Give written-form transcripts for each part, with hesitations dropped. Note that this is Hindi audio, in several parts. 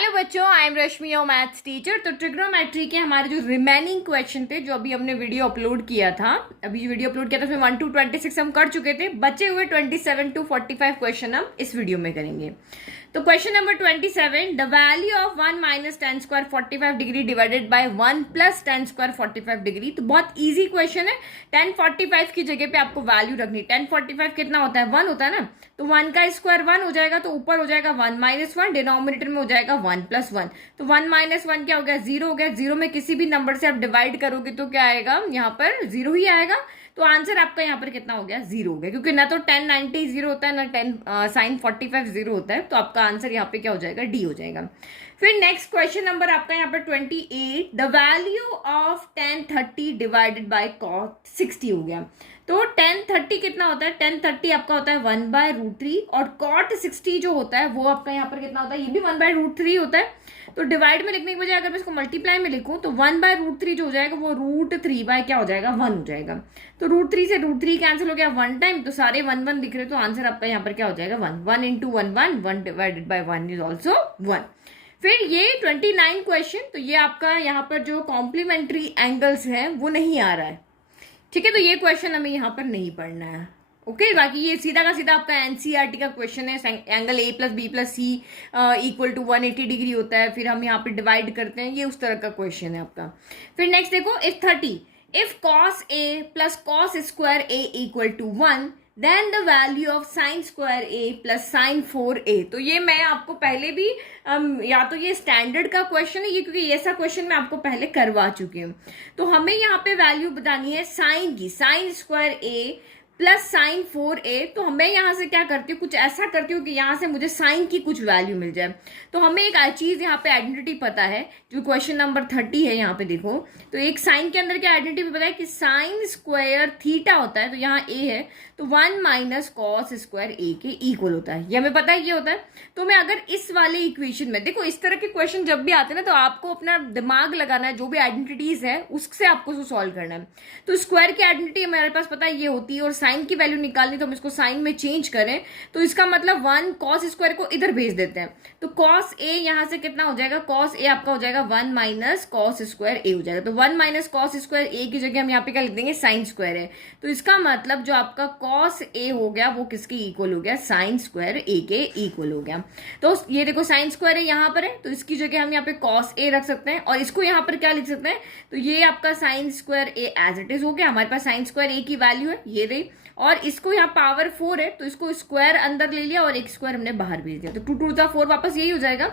हेलो बच्चों, आई एम रश्मि और मैथ्स टीचर। तो ट्रिग्नोमेट्री के हमारे जो रिमेनिंग क्वेश्चन थे, जो अभी हमने वीडियो अपलोड किया था, उसमें 1 to 26 हम कर चुके थे। बचे हुए 27 to 45 क्वेश्चन हम इस वीडियो में करेंगे। तो question number 27, the value of 1 minus ten square 45 degree divided by 1 plus tan square 45 degree. तो बहुत इजी क्वेश्चन है। 1045 की जगह पे आपको वैल्यू रखनी। 1045 कितना होता है? 1 होता है ना। तो 1 का स्क्वायर 1 हो जाएगा, तो ऊपर हो जाएगा 1 माइनस 1, डिनोमिनेटर में हो जाएगा 1 प्लस 1। तो 1 माइनस 1 क्या हो गया? 0 हो गया। 0 में किसी भी नंबर से आप डिवाइड करोगे तो क्या आएगा? यहाँ पर 0 ही आएगा। तो आंसर आपका यहाँ पर कितना हो गया? 0 हो गया, क्योंकि ना तो 1090 0 होता है, ना 10 साइन 45 0 होता है। तो आपका आंसर यहाँ पे क्या हो जाएगा? डी हो जाएगा। फिर नेक्स्ट क्वेश्चन नंबर आपका यहाँ पर 28, the value of 1030 divided by cot 60 हो गया। तो 1030 कितना होता है? 1030 आपका होता है 1/√3, और कॉट 60 जो होता है वो आपका यहाँ पर कितना होता है? ये भी 1/√3 होता है। तो डिवाइड में लिखने की बजाय अगर मैं इसको मल्टीप्लाई में लिखूं तो 1/√3 जो हो जाएगा वो √3 बाय क्या हो जाएगा? 1 हो जाएगा। तो √3 से √3 कैंसिल हो गया 1 टाइम, तो सारे 1 1 दिख रहे, तो आंसर आपका यहाँ पर क्या हो जाएगा? 1 1 into 1 1, 1 divided by 1 is also 1। फिर ये 29 क्वेश्चन, तो ये आपका यहाँ पर जो कॉम्प्लीमेंट्री एंगल्स है वो नहीं आ रहा है, ठीक है। तो ये क्वेश्चन हमें यहाँ पर नहीं पढ़ना है, ओके। बाकी ये सीधा का सीधा आपका एनसीईआरटी का क्वेश्चन है। Angle A plus B plus C equal to 180 degree होता है, फिर हम यहाँ पे डिवाइड करते हैं, ये उस तरह का क्वेश्चन है आपका। फिर नेक्स्ट देखो, if cos A plus cos square A equal to 1, then the value of sine square A plus sine 4a। तो ये मैं आपको पहले भी या तो ये स्टैंडर्ड का क्वेश्चन है ये, क्योंकि ये ऐसा क्वेश्चन मैं आपको पहले करवा चुकी हूँ। तो हमें यहाँ पे वैल्यू बतानी है साइन की, sign square A plus sine 4a। तो मैं यहाँ से क्या करती हूँ? कुछ ऐसा करती हूँ कि यहाँ से मुझे साइन की कुछ वैल्यू मिल जाए। तो हमें एक चीज यहाँ पे आइडेंटिटी पता है, जो क्वेश्चन नंबर 30 है। यहाँ पे देखो, तो एक साइन के अंदर क्या आइडेंटिटी पता है कि साइन स्क्वायर थीटा होता है, तो यहाँ a है, तो 1 माइनस कॉस स्क्वायर a के इक्वल होता है, ये हमें पता है ये होता है। तो मैं अगर इस वाले इक्वेशन में देखो, इस तरह के क्वेश्चन जब भी आते हैं ना, तो आपको अपना दिमाग लगाना है, जो भी आइडेंटिटीज है उससे आपको उसको सॉल्व करना है। तो स्क्वायर की आइडेंटिटी हमारे पास पता है ये होती है, और साइन की वैल्यू निकालनी, तो हम इसको साइन में चेंज करें तो इसका मतलब 1 कॉस स्क्वायर को इधर भेज देते हैं। तो कॉस ए यहाँ से कितना हो जाएगा? कॉस ए आपका हो जाएगा 1 माइनस कॉस स्क्वायर ए हो जाएगा। तो 1 माइनस कॉस स्क्वायर ए की जगह हम यहाँ पे क्या लिख देंगे? साइन स्क्वायर है। तो इसका मतलब जो आपका कॉस ए हो गया वो किसके इक्वल हो गया? साइन स्क्वायर ए के इक्वल हो गया। तो ये देखो साइन स्क्वायर ए यहाँ पर है, तो इसकी जगह हम यहाँ पे कॉस ए रख सकते हैं, और इसको यहाँ पर क्या लिख सकते हैं? तो ये आपका sine square A as it is हो गया। हमारे पास साइन स्क्वायर ए की वैल्यू है, ये रही, और इसको यहाँ पावर 4 है, तो इसको स्क्वायर अंदर ले लिया और एक स्क्वायर हमने बाहर भेज दिया, तो 2 2 4 वापस यही हो जाएगा।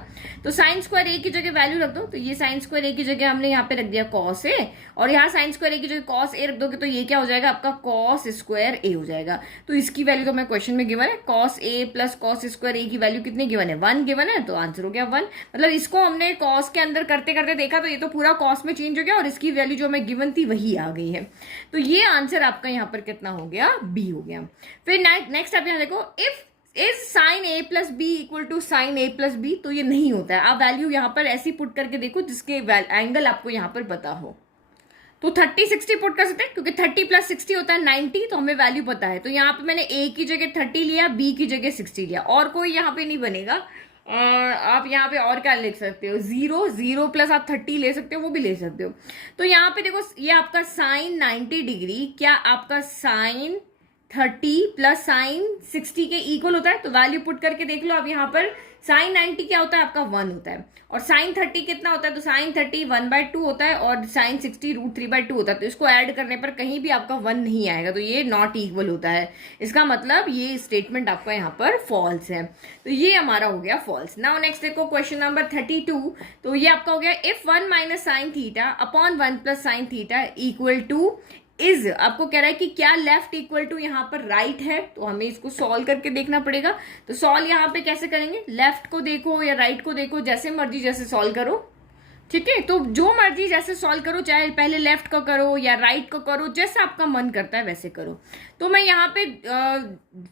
तो साइन स्क्वायर ए की जगह वैल्यू रख दो, तो ये साइन स्क्वायर ए की जगह हमने यहाँ पे रख दिया कॉस ए, और यहाँ साइन स्क्वायर ए की जगह कॉस ए रख दोगे तो ये क्या हो जाएगा? आपका कॉस स्क्वायर ए हो जाएगा। तो इसकी वैल्यू तो मैं क्वेश्चन में गिवन है, cos A plus cos square ए की वैल्यू कितनी गिवन है? 1 गिवन है, तो आंसर हो गया 1। मतलब इसको हमने कॉस के अंदर करते करते देखा, तो ये तो पूरा कॉस में चेंज हो गया, और इसकी वैल्यू जो हमें गिवन थी वही आ गई है। तो ये आंसर आपका यहाँ पर कितना हो गया? बी हो गया। फिर नेक्स्ट आप यहाँ देखो, if is sine A plus B equal to sine A plus B, तो ये नहीं होता है। आप वैल्यू यहाँ पर ऐसी पुट करके देखो जिसके एंगल आपको यहाँ पर पता हो। तो 30 60 पुट कर सकते हैं, क्योंकि 30 प्लस 60 होता है 90, तो हमें वैल्यू पता है। तो यहाँ पे मैंने ए की जगह 30 लिया, बी की जगह 60 लिया, और कोई यहाँ पे नहीं बनेगा। और आप यहाँ पे और क्या लिख सकते हो? 0 प्लस आप 30 ले सकते हो, वो भी ले सकते हो। तो यहाँ पे देखो, ये आपका साइन 90 डिग्री क्या आपका साइन 30 प्लस साइन 60 के इक्वल होता है? तो वैल्यू पुट करके देख लो। अब यहाँ पर साइन 90 क्या होता है? आपका 1 होता है, और साइन 30 कितना होता है? तो साइन 30 1/2 होता है, और साइन 60 √3/2 होता है। तो इसको ऐड करने पर कहीं भी आपका 1 नहीं आएगा, तो ये नॉट इक्वल होता है। इसका मतलब ये स्टेटमेंट आपका यहाँ पर फॉल्स है, तो ये हमारा हो गया फॉल्स। नाउ नेक्स्ट देखो, क्वेश्चन नंबर 32, तो ये आपका हो गया, if 1 minus sine theta upon 1 plus sine theta equal two is, आपको कह रहा है कि क्या लेफ्ट इक्वल टू यहाँ पर राइट है? तो हमें इसको सॉल्व करके देखना पड़ेगा। तो सॉल्व यहाँ पे कैसे करेंगे? लेफ्ट को देखो या राइट को देखो, जैसे मर्जी जैसे सॉल्व करो। ठीक है, तो जो मर्जी जैसे सॉल्व करो, चाहे पहले लेफ्ट को करो या राइट को करो, जैसा आपका मन करता है वैसे करो। तो मैं यहाँ पे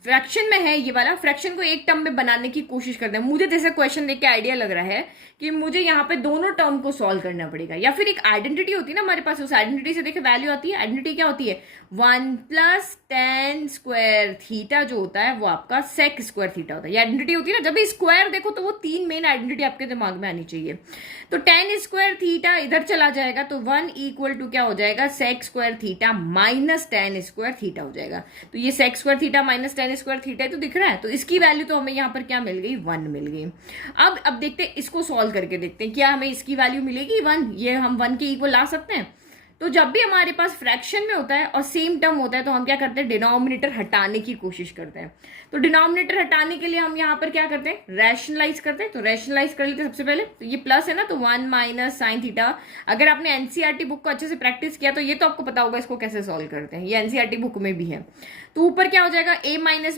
फ्रैक्शन में है ये वाला, फ्रैक्शन को एक टर्म में बनाने की कोशिश करते हैं। मुझे जैसे क्वेश्चन देख के आइडिया लग रहा है कि मुझे यहाँ पे दोनों टर्म को सॉल्व करना पड़ेगा, या फिर एक आइडेंटिटी होती है ना हमारे पास, उस आइडेंटिटी से देखे वैल्यू आती है। आइडेंटिटी क्या होती है, 1 प्लस tan स्क्वायर थीटा जो होता है वो आपका sec स्क्वायर थीटा होता है। ये आइडेंटिटी होती है ना, जब भी स्क्वायर देखो तो वो 3 मेन आइडेंटिटी आपके दिमाग में आनी चाहिए। तो tan स्क्वायर थीटा इधर चला जाएगा तो 1 इक्वल टू क्या हो जाएगा, sec square theta minus tan square theta हो जाएगा। तो ये sec square theta minus tan square theta तो दिख रहा है, तो इसकी वैल्यू तो हमें यहाँ पर क्या मिल गई, 1 मिल गई। अब देखते हैं, इसको सॉल्व करके देखते हैं क्या हमें इसकी वैल्यू मिलेगी 1। ये हम 1 के इक्वल ला सकते हैं। तो जब भी हमारे पास फ्रैक्शन में होता है और सेम टर्म होता है तो हम क्या करते हैं, डिनोमिनेटर हटाने की कोशिश करते हैं। तो डिनोमिनेटर हटाने के लिए हम यहाँ पर क्या करते हैं, रैशनलाइज करते हैं। तो रैशनलाइज कर लेते हैं सबसे पहले, तो ये प्लस है ना, तो 1 माइनस साइन थीटा। अगर आपने एनसीईआरटी बुक को अच्छे से प्रैक्टिस किया तो ये तो आपको पता होगा इसको कैसे सॉल्व करते हैं, ये एनसीईआरटी बुक में भी है। तो ऊपर क्या हो जाएगा, a माइनस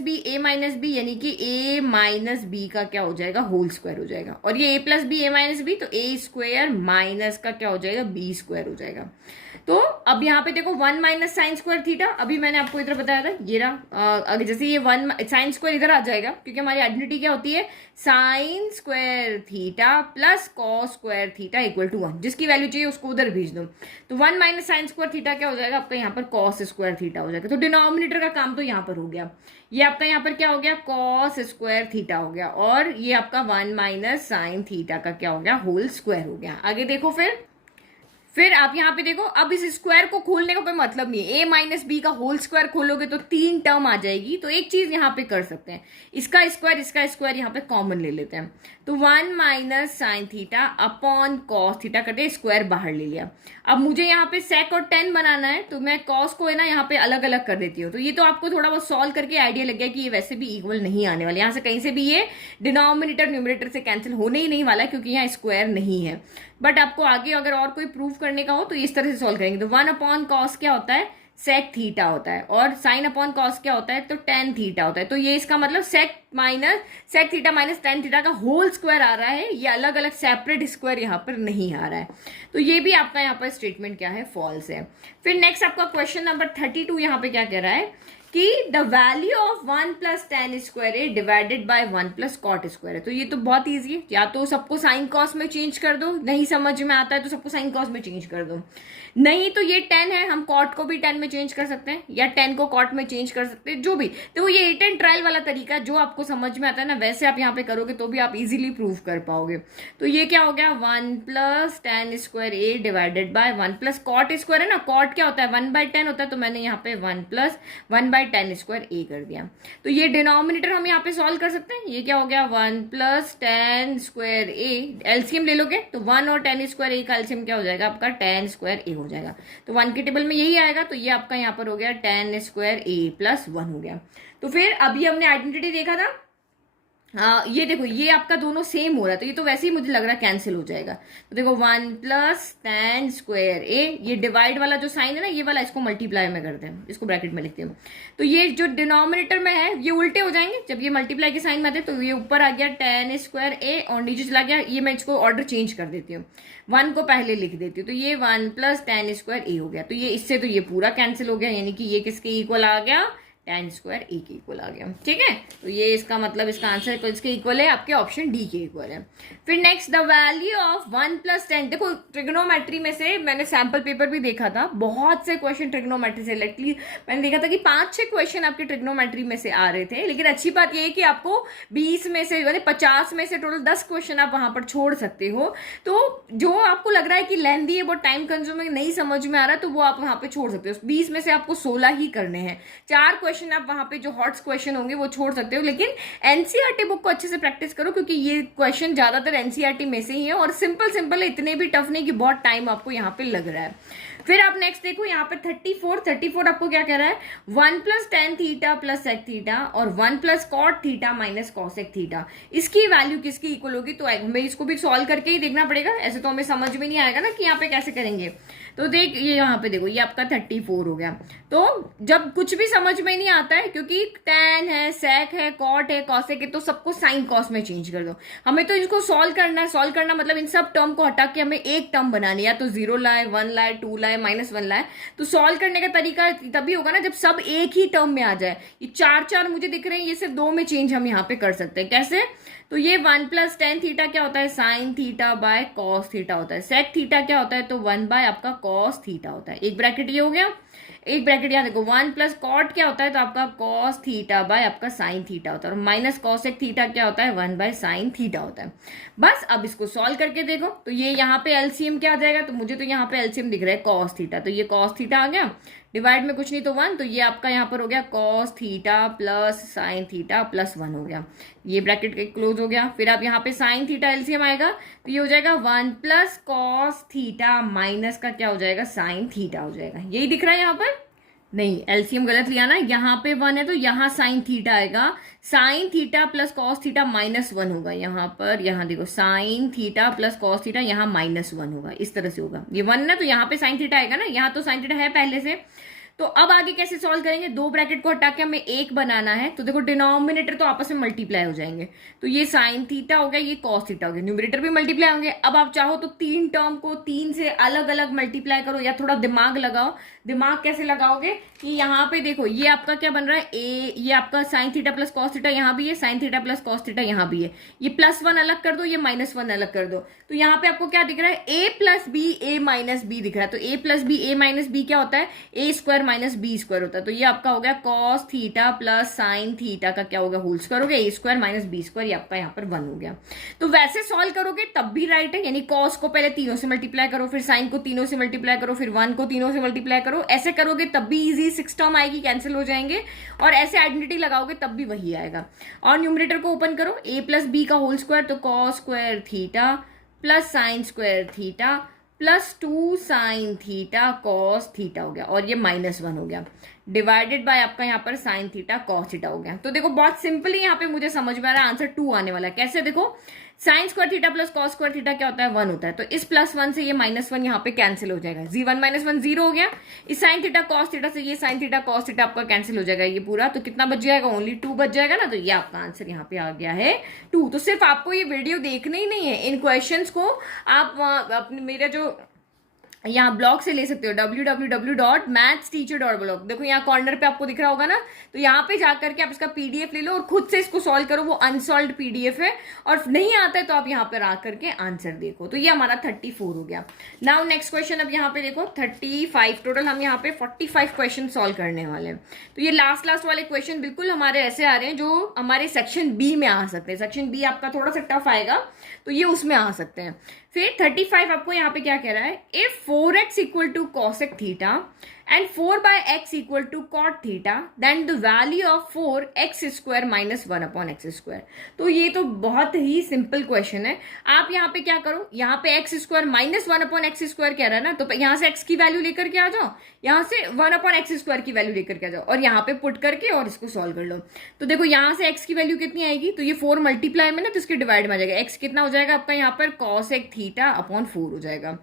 बी यानी कि a माइनस बी का क्या हो जाएगा, होल स्क्वायर हो जाएगा। और ये a plus B A minus B, तो a स्क्वायर माइनस का क्या हो जाएगा, b स्क्वायर हो जाएगा। तो अब यहाँ पे देखो 1 माइनस साइन स्क्वायर थीटा, अभी मैंने आपको इधर बताया था ये रहा। अगर जैसे ये 1 साइन स्क्वायर इधर आ जाएगा, क्योंकि हमारी आइडेंटिटी क्या होती है, sine square theta plus cos square theta equal to 1। जिसकी वैल्यू चाहिए उसको उधर भेज दो। तो 1 माइनस साइन स्क्वायर थीटा क्या हो जाएगा आपका, यहाँ पर कॉस स्क्वायर थीटा हो जाएगा। तो डिनोमिनेटर का काम तो यहाँ पर हो गया। ये आपका यहाँ पर क्या हो गया, कॉस स्क्वायर थीटा हो गया, और ये आपका 1 माइनस साइन थीटा का क्या हो गया, होल स्क्वायर हो गया। आगे देखो फिर आप यहाँ पे देखो, अब इस स्क्वायर को खोलने का कोई मतलब नहीं है। a माइनस बी का होल स्क्वायर खोलोगे तो 3 टर्म आ जाएगी। तो एक चीज यहाँ पे कर सकते हैं, इसका स्क्वायर यहाँ पे कॉमन ले लेते हैं। तो 1 minus sine theta upon cos theta करते हैं, स्क्वायर बाहर ले लिया। अब मुझे यहाँ पे sec और tan बनाना है, तो मैं कॉस को है ना यहाँ पे अलग अलग कर देती हूँ। तो ये तो आपको थोड़ा बहुत सॉल्व करके आइडिया लग गया कि ये वैसे भी इक्वल नहीं आने वाले, यहाँ से कहीं से भी ये डिनोमिनेटर न्यूमरेटर से कैंसिल होने ही नहीं वाला, क्योंकि यहाँ स्क्वायर नहीं है। बट आपको आगे अगर और कोई प्रूफ करने का हो तो इस तरह से सॉल्व करेंगे। तो 1 अपॉन कॉस क्या होता है, सेक थीटा होता है, और साइन अपॉन कॉस क्या होता है, तो टेन थीटा होता है। तो ये इसका मतलब sec theta minus tan theta का होल स्क्वायर आ रहा है, ये अलग अलग सेपरेट स्क्वायर यहाँ पर नहीं आ रहा है। तो ये भी आपका यहाँ पर स्टेटमेंट क्या है, फॉल्स है। फिर नेक्स्ट आपका क्वेश्चन नंबर 32 यहाँ पे क्या कह रहा है कि the value of 1 plus tan square A divided by 1 plus cot square है। तो ये तो बहुत ईजी है, या तो सबको साइन कॉस में चेंज कर दो, नहीं समझ में आता है तो सबको साइन कॉस में चेंज कर दो, नहीं तो ये 10 है, हम कॉट को भी 10 में चेंज कर सकते हैं या 10 को कॉट में चेंज कर सकते हैं, जो भी। तो ये 8 एंड ट्रायल वाला तरीका, जो आपको समझ में आता है ना वैसे आप यहाँ पे करोगे तो भी आप इजीली प्रूव कर पाओगे। तो ये क्या हो गया, 1 plus tan square A divided by 1 plus cot square है ना, कॉट क्या होता है 1/10 होता है, तो मैंने यहाँ पे 1 प्लस 1/10 स्क्वायर ए कर दिया। तो ये डिनोमिनेटर हम यहाँ पे सॉल्व कर सकते हैं। ये क्या हो गया, 1 प्लस टेन स्क्वायर ए, एलसीएम ले लोगे तो 1 और 10 स्क्वायर ए का एलसीएम क्या हो जाएगा आपका 10 स्क्वायर ए हो जाएगा। तो 1 के टेबल में यही आएगा, तो ये आपका यहाँ पर हो गया 10 स्क्वायर ए प्लस 1 हो गया। तो फिर अभी हमने आइडेंटिटी देखा था, ये देखो ये आपका दोनों सेम हो रहा है, तो ये तो वैसे ही मुझे लग रहा है कैंसिल हो जाएगा। तो देखो 1 प्लस टेन स्क्वायर ए, ये डिवाइड वाला जो साइन है ना ये वाला, इसको मल्टीप्लाई में करते हैं, इसको ब्रैकेट में लिखते हैं। तो ये जो डिनोमिनेटर में है ये उल्टे हो जाएंगे जब ये मल्टीप्लाई के साइन में आते हैं। तो ये ऊपर आ गया 10 स्क्वायर ए और नीचे चला गया, ये मैं इसको ऑर्डर चेंज कर देती हूँ, 1 को पहले लिख देती हूँ। तो ये 1 प्लस टेन स्क्वायर ए हो गया। तो ये इससे तो ये पूरा कैंसिल हो गया, यानी कि ये किसके इक्वल आ गया, टेन स्क्वायर ए के इक्वल आ गया। ठीक है, तो ये इसका मतलब इसका आंसर इसके इक्वल है, आपके ऑप्शन डी के इक्वल है। फिर next, the value of 1 plus 10। देखो ट्रिग्नोमेट्री में से मैंने सैंपल पेपर भी देखा था, बहुत से क्वेश्चन ट्रिग्नोमेट्री से, लेटली मैंने देखा था कि 5-6 क्वेश्चन आपके ट्रिग्नोमेट्री में से आ रहे थे। लेकिन अच्छी बात यह है कि आपको 20 में से यानी 50 में से टोटल 10 क्वेश्चन आप वहां पर छोड़ सकते हो। तो जो आपको लग रहा है कि लेंदी है, बहुत टाइम कंज्यूमिंग, नहीं समझ में आ रहा, तो वो आप वहां पे छोड़ सकते हो। 20 में से आपको 16 ही करने हैं, 4 क्वेश्चन आप वहां पे जो हॉट क्वेश्चन होंगे वो छोड़ सकते हो। लेकिन एनसीईआरटी बुक को अच्छे से प्रैक्टिस करो, क्योंकि ये क्वेश्चन ज्यादातर एनसीईआरटी में से ही है और सिंपल है, इतने भी टफ नहीं कि बहुत टाइम आपको यहाँ पे लग रहा है। फिर आप नेक्स्ट देखो यहाँ पे 34 आपको क्या कह रहा है, 1 plus tan theta plus sec theta और 1 plus cot theta minus cosec theta, इसकी वैल्यू किसकी इक्वल होगी। तो हमें इसको भी सॉल्व करके ही देखना पड़ेगा, ऐसे तो हमें समझ में नहीं आएगा ना कि यहाँ पे कैसे करेंगे। तो देख ये यहाँ पे देखो, ये आपका 34 हो गया। तो जब कुछ भी समझ में नहीं नहीं आता है, क्योंकि tan है, sec है, cot है, cosec है, तो सबको sin cos में चेंज कर दो। हमें तो इसको सॉल्व करना है। सॉल्व करना मतलब इन सब टर्म को हटा के हमें एक टर्म बनानी है, या तो 0 लाए, 1 लाए, 2 लाए, -1 लाए। तो सॉल्व करने का तरीका तभी होगा ना जब सब एक ही टर्म में आ जाए। ये चार मुझे दिख रहे हैं, ये सिर्फ 2 में चेंज हम यहाँ पे कर सकते हैं। कैसे? तो ये 1 + tan थीटा क्या होता है? sin theta by cos theta होता है। sec थीटा क्या होता है? तो 1 बाय आपका cos थीटा होता है। एक ब्रैकेट ये हो गया, एक ब्रैकेट यहाँ देखो 1 + cot क्या होता है? तो आपका cos थीटा बाय आपका sin थीटा होता है। और माइनस cosec थीटा क्या होता है? 1 बाय sin थीटा होता है। बस अब इसको सॉल्व करके देखो, तो ये यहाँ पे एलसीएम क्या आ जाएगा? तो मुझे तो यहाँ पे एलसीएम दिख रहा है cos थीटा, तो ये cos थीटा आ गया, डिवाइड में कुछ नहीं तो 1, तो ये आपका यहाँ पर हो गया cos theta plus sin theta plus 1 हो गया। ये ब्रैकेट क्लोज हो गया। फिर आप यहाँ पे sin थीटा एलसीएम आएगा, तो ये हो जाएगा 1 + cos थीटा माइनस का क्या हो जाएगा? sin थीटा हो जाएगा। यही दिख रहा है यहाँ पर? नहीं, एलसीएम गलत लिया ना, यहाँ पे 1 है तो यहाँ sin थीटा आएगा। sin theta plus cos theta -1 होगा यहाँ पर। यहाँ देखो sin theta plus cos theta, यहाँ -1 होगा, इस तरह से होगा। ये 1 ना, तो यहाँ पे sin थीटा आएगा ना, यहाँ तो sin थीटा है पहले से। तो अब आगे कैसे सॉल्व करेंगे? 2 ब्रैकेट को हटा के हमें एक बनाना है, तो देखो डिनोमिनेटर तो आपस में मल्टीप्लाई हो जाएंगे। तो ये sin थीटा हो गया, ये cos थीटा हो गया, न्यूमरेटर भी मल्टीप्लाई होंगे। अब आप चाहो तो 3 टर्म को 3 से अलग अलग मल्टीप्लाई करो, या थोड़ा दिमाग लगाओ। दिमाग कैसे लगाओगे कि यहाँ पे देखो ये आपका क्या बन रहा है? ये आपका sin theta plus cos theta यहाँ भी है, sin theta plus cos theta यहाँ भी है। ये +1 अलग कर दो, ये -1 अलग कर दो, तो यहाँ पे आपको क्या दिख रहा है? a + b a - b दिख रहा है। तो a + b a - b क्या होता है? a² - b² होता है। तो ये आपका हो गया cos theta plus sin theta का क्या होगा? होल स्क्वायर हो गया, a² - b², ये आपका यहाँ पर 1 हो गया। तो वैसे सॉल्व करोगे तब भी राइट है, यानी cos को पहले तीनों से मल्टीप्लाई करो, फिर sin को तीनों से मल्टीप्लाई करो, फिर 1 को तीनों से मल्टीप्लाई करो। ऐसे करोगे तब भी इजी, 6 टर्म आएगी, कैंसिल हो जाएंगे। और ऐसे आइडेंटिटी लगाओगे तब भी वही आएगा। और न्यूमरेटर को ओपन करो, a + b का होल स्क्वायर, तो cos² theta plus sin² theta plus 2 sin theta cos theta हो गया, और ये -1 हो गया, डिवाइडेड बाय आपका यहाँ पर sin थीटा cos थीटा हो गया। तो देखो बहुत सिंपली यहाँ पे मुझे समझ में आ रहा है, आंसर 2 आने वाला है। कैसे? देखो sin² theta plus cos² theta क्या होता है? 1 होता है। तो इस +1 से ये -1 यहाँ पे कैंसिल हो जाएगा, 1 - 1 0 हो गया। इस sin थीटा cos थीटा से ये sin थीटा cos थीटा आपका कैंसिल हो जाएगा, ये पूरा। तो कितना बच जाएगा? ओनली 2 बच जाएगा ना। तो ये आपका आंसर यहाँ पे आ गया है 2। तो सिर्फ आपको ये वीडियो देखना ही नहीं है, इन क्वेश्चंस को आप अपने मेरा जो यहाँ ब्लॉग से ले सकते हो, www.mathsteacher.blog। देखो यहाँ कॉर्नर पे आपको दिख रहा होगा ना, तो यहाँ पे जाकर के आप इसका पीडीएफ ले लो और खुद से इसको सॉल्व करो। वो अनसॉल्व्ड पीडीएफ है, और नहीं आता है तो आप यहाँ पर आकर के आंसर देखो। तो ये हमारा 34 हो गया। नाउ नेक्स्ट क्वेश्चन, अब यहाँ पे देखो 35 टोटल, हम यहाँ पे 45 क्वेश्चन सॉल्व करने वाले हैं। तो ये लास्ट वाले क्वेश्चन बिल्कुल हमारे ऐसे आ रहे हैं जो हमारे सेक्शन बी में आ सकते हैं। सेक्शन बी आपका थोड़ा सा टफ आएगा, तो ये उसमें आ सकते हैं। फिर 35 आपको यहाँ पे क्या कह रहा है? If 4x = cosec theta and 4/x = cot theta, then the value of 4x² - 1/x²। तो ये तो बहुत ही सिंपल क्वेश्चन है। आप यहाँ पे क्या करो, यहाँ पे x² - 1/x² कह रहा है ना, तो यहाँ से x की वैल्यू लेकर के आ जाओ, यहाँ से 1/x² की वैल्यू लेकर के आ जाओ, और यहाँ पे पुट करके और इसको सॉल्व कर लो। तो देखो यहाँ से x की वैल्यू कितनी आएगी? तो ये 4 मल्टीप्लाई में ना, तो इसके डिवाइड में आ जाएगा। x कितना हो जाएगा आपका यहाँ पर? cosec थीटा अपॉन 4 हो जाएगा।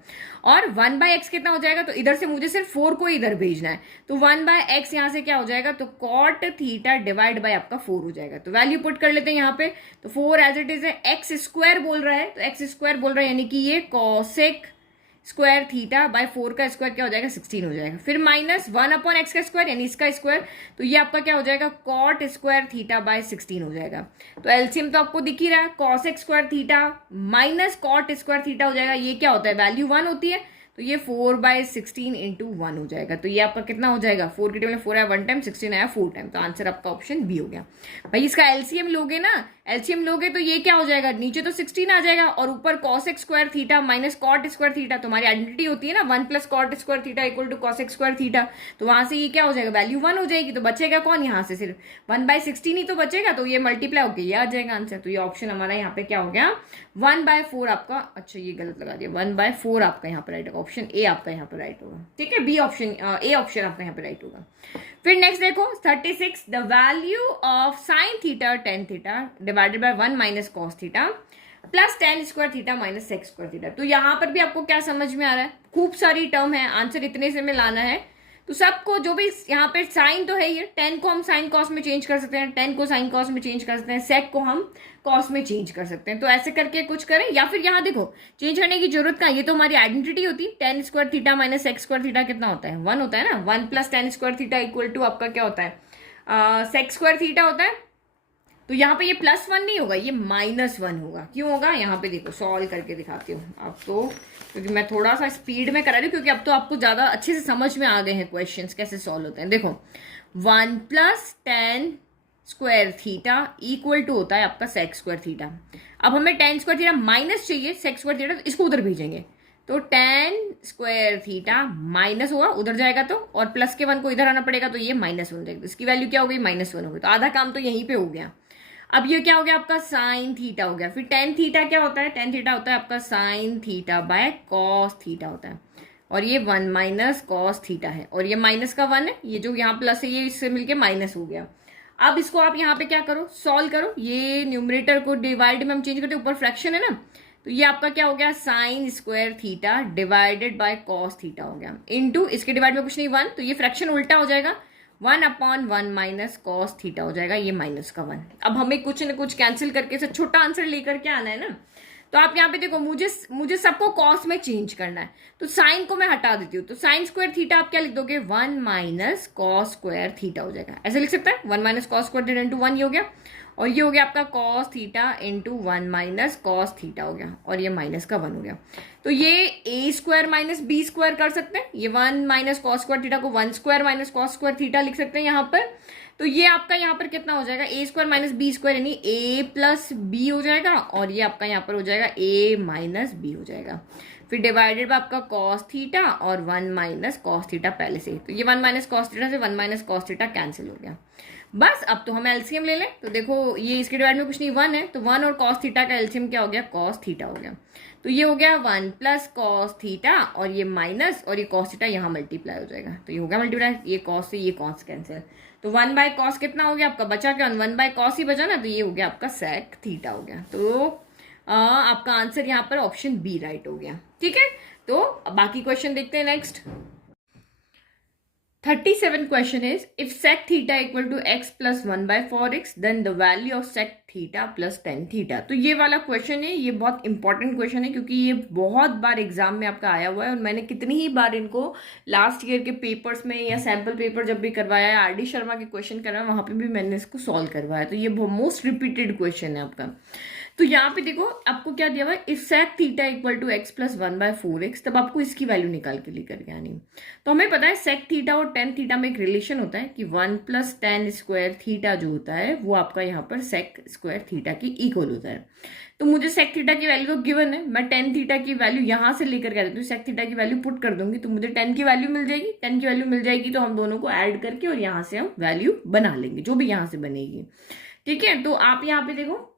और 1/x कितना हो जाएगा? तो इधर से मुझे सिर्फ 4 को इधर भेजना है, तो 1/x यहाँ से क्या हो जाएगा? तो cot थीटा डिवाइड बाय आपका 4 हो जाएगा। तो वैल्यू पुट कर लेते हैं यहाँ पे, तो 4 एज इट इज है, x² बोल रहा है, तो x² बोल रहा है, यानी कि ये cosec² थीटा बाय 4 का स्क्वायर क्या हो जाएगा? 16 हो जाएगा। फिर -1/x का स्क्वायर, यानी इसका स्क्वायर, तो ये आपका क्या हो जाएगा? cot² थीटा बाय 16 हो जाएगा। तो एलसीएम तो आपको दिख ही रहा है, cosec² theta minus cot² theta हो जाएगा। ये क्या होता है? वैल्यू 1 होती है, तो ये 4/16 × 1 हो जाएगा। तो ये आपका कितना हो जाएगा? 4 की टेबल में 4 आया 1 टाइम, 16 आया 4 टाइम। तो आंसर आपका ऑप्शन बी हो गया। भाई इसका एलसीएम लोगे ना, एलसीएम लोगे तो ये क्या हो जाएगा? नीचे तो 16 आ जाएगा, और ऊपर cosec² theta minus cot² theta. तो हमारी आइडेंटिटी होती है ना 1 + cot² थीटा = cosec² थीटा। तो वहां से ये क्या हो जाएगा? वैल्यू 1 हो जाएगी। तो बचेगा कौन? यहाँ से सिर्फ 1/16 ही तो बचेगा, तो ये मल्टीप्लाई होकर ये आ जाएगा आंसर। तो ये ऑप्शन हमारा यहाँ पे क्या हो गया? 1/4 आपका, अच्छा ये गलत लगा दिया, 1/4 आपका यहाँ पर राइट होगा। ऑप्शन ए आपका यहाँ पर राइट होगा, ठीक है। बी ऑप्शन, ए ऑप्शन आपका यहाँ पे राइट होगा। फिर नेक्स्ट देखो 36, the value of sin theta tan theta divided by 1 - cos theta plus tan² theta minus sec² theta. तो यहाँ पर भी आपको क्या समझ में आ रहा है? खूब सारी टर्म है, आंसर इतने से में लाना है। तो सबको जो भी यहाँ पे साइन तो है ये, टेन को हम साइन कॉस में चेंज कर सकते हैं, टेन को साइन कॉस में चेंज कर सकते हैं, सेक को हम कॉस में चेंज कर सकते हैं। तो ऐसे करके कुछ करें, या फिर यहाँ देखो चेंज करने की जरूरत का, ये तो हमारी आइडेंटिटी होती है। Tan square theta minus sec square theta कितना होता है, 1 होता है ना। 1 plus tan square theta equal to आपका क्या होता है, सेक स्क्वायर थीटा होता है। तो यहाँ पे ये +1 नहीं होगा, ये -1 होगा। क्यों होगा, यहाँ पे देखो सॉल्व करके दिखाती हूँ अब तो, क्योंकि मैं थोड़ा सा स्पीड में करा रही हूँ, क्योंकि अब तो आपको ज़्यादा अच्छे से समझ में आ गए हैं क्वेश्चंस कैसे सॉल्व होते हैं। देखो 1 plus tan square theta equal to होता है आपका सेक स्क्वायर थीटा। अब हमें टेन स्क्वायर थीटा माइनस चाहिए सेक स्क्वायर थीटा, तो इसको उधर भेजेंगे। तो टेन स्क्वायर थीटा माइनस होगा, उधर जाएगा तो, और प्लस के 1 को इधर आना पड़ेगा, तो ये -1 हो जाएगा। इसकी वैल्यू क्या हो गई, -1 हो गई। तो आधा काम तो यहीं पे हो गया। अब ये क्या हो गया आपका साइन थीटा हो गया। फिर टेन थीटा क्या होता है, टेन थीटा होता है आपका sine theta by cos theta होता है, और ये 1 माइनस कॉस थीटा है, और ये माइनस का 1 है, ये जो यहाँ प्लस है ये इससे मिलके माइनस हो गया। अब इसको आप यहाँ पे क्या करो, सॉल्व करो। ये न्यूमरेटर को डिवाइड में हम चेंज करते हैं, ऊपर फ्रैक्शन है ना, तो ये आपका क्या हो गया, sine square theta divided by cos theta हो गया, इनटू इसके डिवाइड में कुछ नहीं 1, तो ये फ्रैक्शन उल्टा हो जाएगा, 1/1 माइनस कॉस थीटा हो जाएगा, ये -1। अब हमें कुछ न कुछ कैंसिल करके से छोटा आंसर लेकर के आना है ना। तो आप यहाँ पे देखो, मुझे सबको कॉस में चेंज करना है, तो साइन को मैं हटा देती हूँ। तो साइन स्क्वायर थीटा आप क्या लिख दोगे, 1 माइनस कॉस स्क्वायर थीटा हो जाएगा। ऐसे लिख सकता है, 1 minus cos square theta into 1, ये हो गया। और ये हो गया आपका cos theta into 1 minus cos theta हो गया, और ये माइनस का 1 हो गया। तो ये A square minus B square कर सकते हैं। ये 1 माइनस कॉस स्क्वायर थीटा को 1 square minus cos square theta लिख सकते हैं यहाँ पर। तो ये आपका यहाँ पर कितना हो जाएगा, ए स्क्वायर माइनस बी स्क्वायर, यानी ए प्लस बी हो जाएगा, और ये आपका यहाँ पर हो जाएगा ए माइनस बी हो जाएगा। फिर डिवाइडेड बाय आपका कॉस थीटा और 1 माइनस कॉस थीटा पहले से, तो ये 1 माइनस कॉस थीटा से 1 माइनस कॉस थीटा कैंसिल हो गया। बस अब तो हम एलसीएम ले लें। तो देखो ये इसके डिवाइड में कुछ नहीं 1 है, तो 1 और कॉस थीटा का एलसीएम क्या हो गया, कॉस थीटा हो गया। तो ये हो गया 1 प्लस कॉस थीटा, और ये माइनस, और ये कॉस थीटा यहाँ मल्टीप्लाई हो जाएगा, तो ये हो गया मल्टीप्लाई, ये कॉस से ये कॉस कैंसिल। तो 1 बाय कॉस कितना हो गया आपका, बचा क्या, 1 बाय कॉस ही बचा ना, तो ये हो गया आपका सेक थीटा हो गया। तो आपका आंसर यहाँ पर ऑप्शन बी राइट हो गया। ठीक है, तो बाकी क्वेश्चन देखते हैं next. 37 question is, if sec theta equal to x plus 1 by 4x, then the value of sec theta plus tan theta। तो ये वाला क्वेश्चन है, ये बहुत इंपॉर्टेंट क्वेश्चन है, क्योंकि ये बहुत बार एग्जाम में आपका आया हुआ है, और मैंने कितनी ही बार इनको लास्ट ईयर के पेपर्स में या सैम्पल पेपर जब भी करवाया है, आर डी शर्मा के क्वेश्चन करवाया, वहां पे भी मैंने इसको सॉल्व करवाया। तो ये मोस्ट रिपीटेड क्वेश्चन है आपका। तो यहाँ पे देखो आपको क्या दिया हुआ है, if sec theta equal to x plus 1 by 4x, तब आपको इसकी वैल्यू निकाल के लेकर के आनी। तो हमें पता है सेक थीटा और टेन थीटा में एक रिलेशन होता है कि 1 प्लस टेन स्क्वायर थीटा जो होता है वो आपका यहाँ पर सेक स्क्वायर थीटा की इक्वल होता है। तो मुझे सेक थीटा की वैल्यू तो गिवन है, मैं टेन थीटा की वैल्यू यहाँ से लेकर के आ जाती हूँ, सेक थीटा की वैल्यू पुट कर दूंगी, तो मुझे टेन की वैल्यू मिल जाएगी। टेन की वैल्यू मिल जाएगी तो हम दोनों को ऐड करके और यहाँ से हम वैल्यू बना लेंगे, जो भी यहाँ से बनेगी। ठीक है, तो आप यहाँ पे देखो,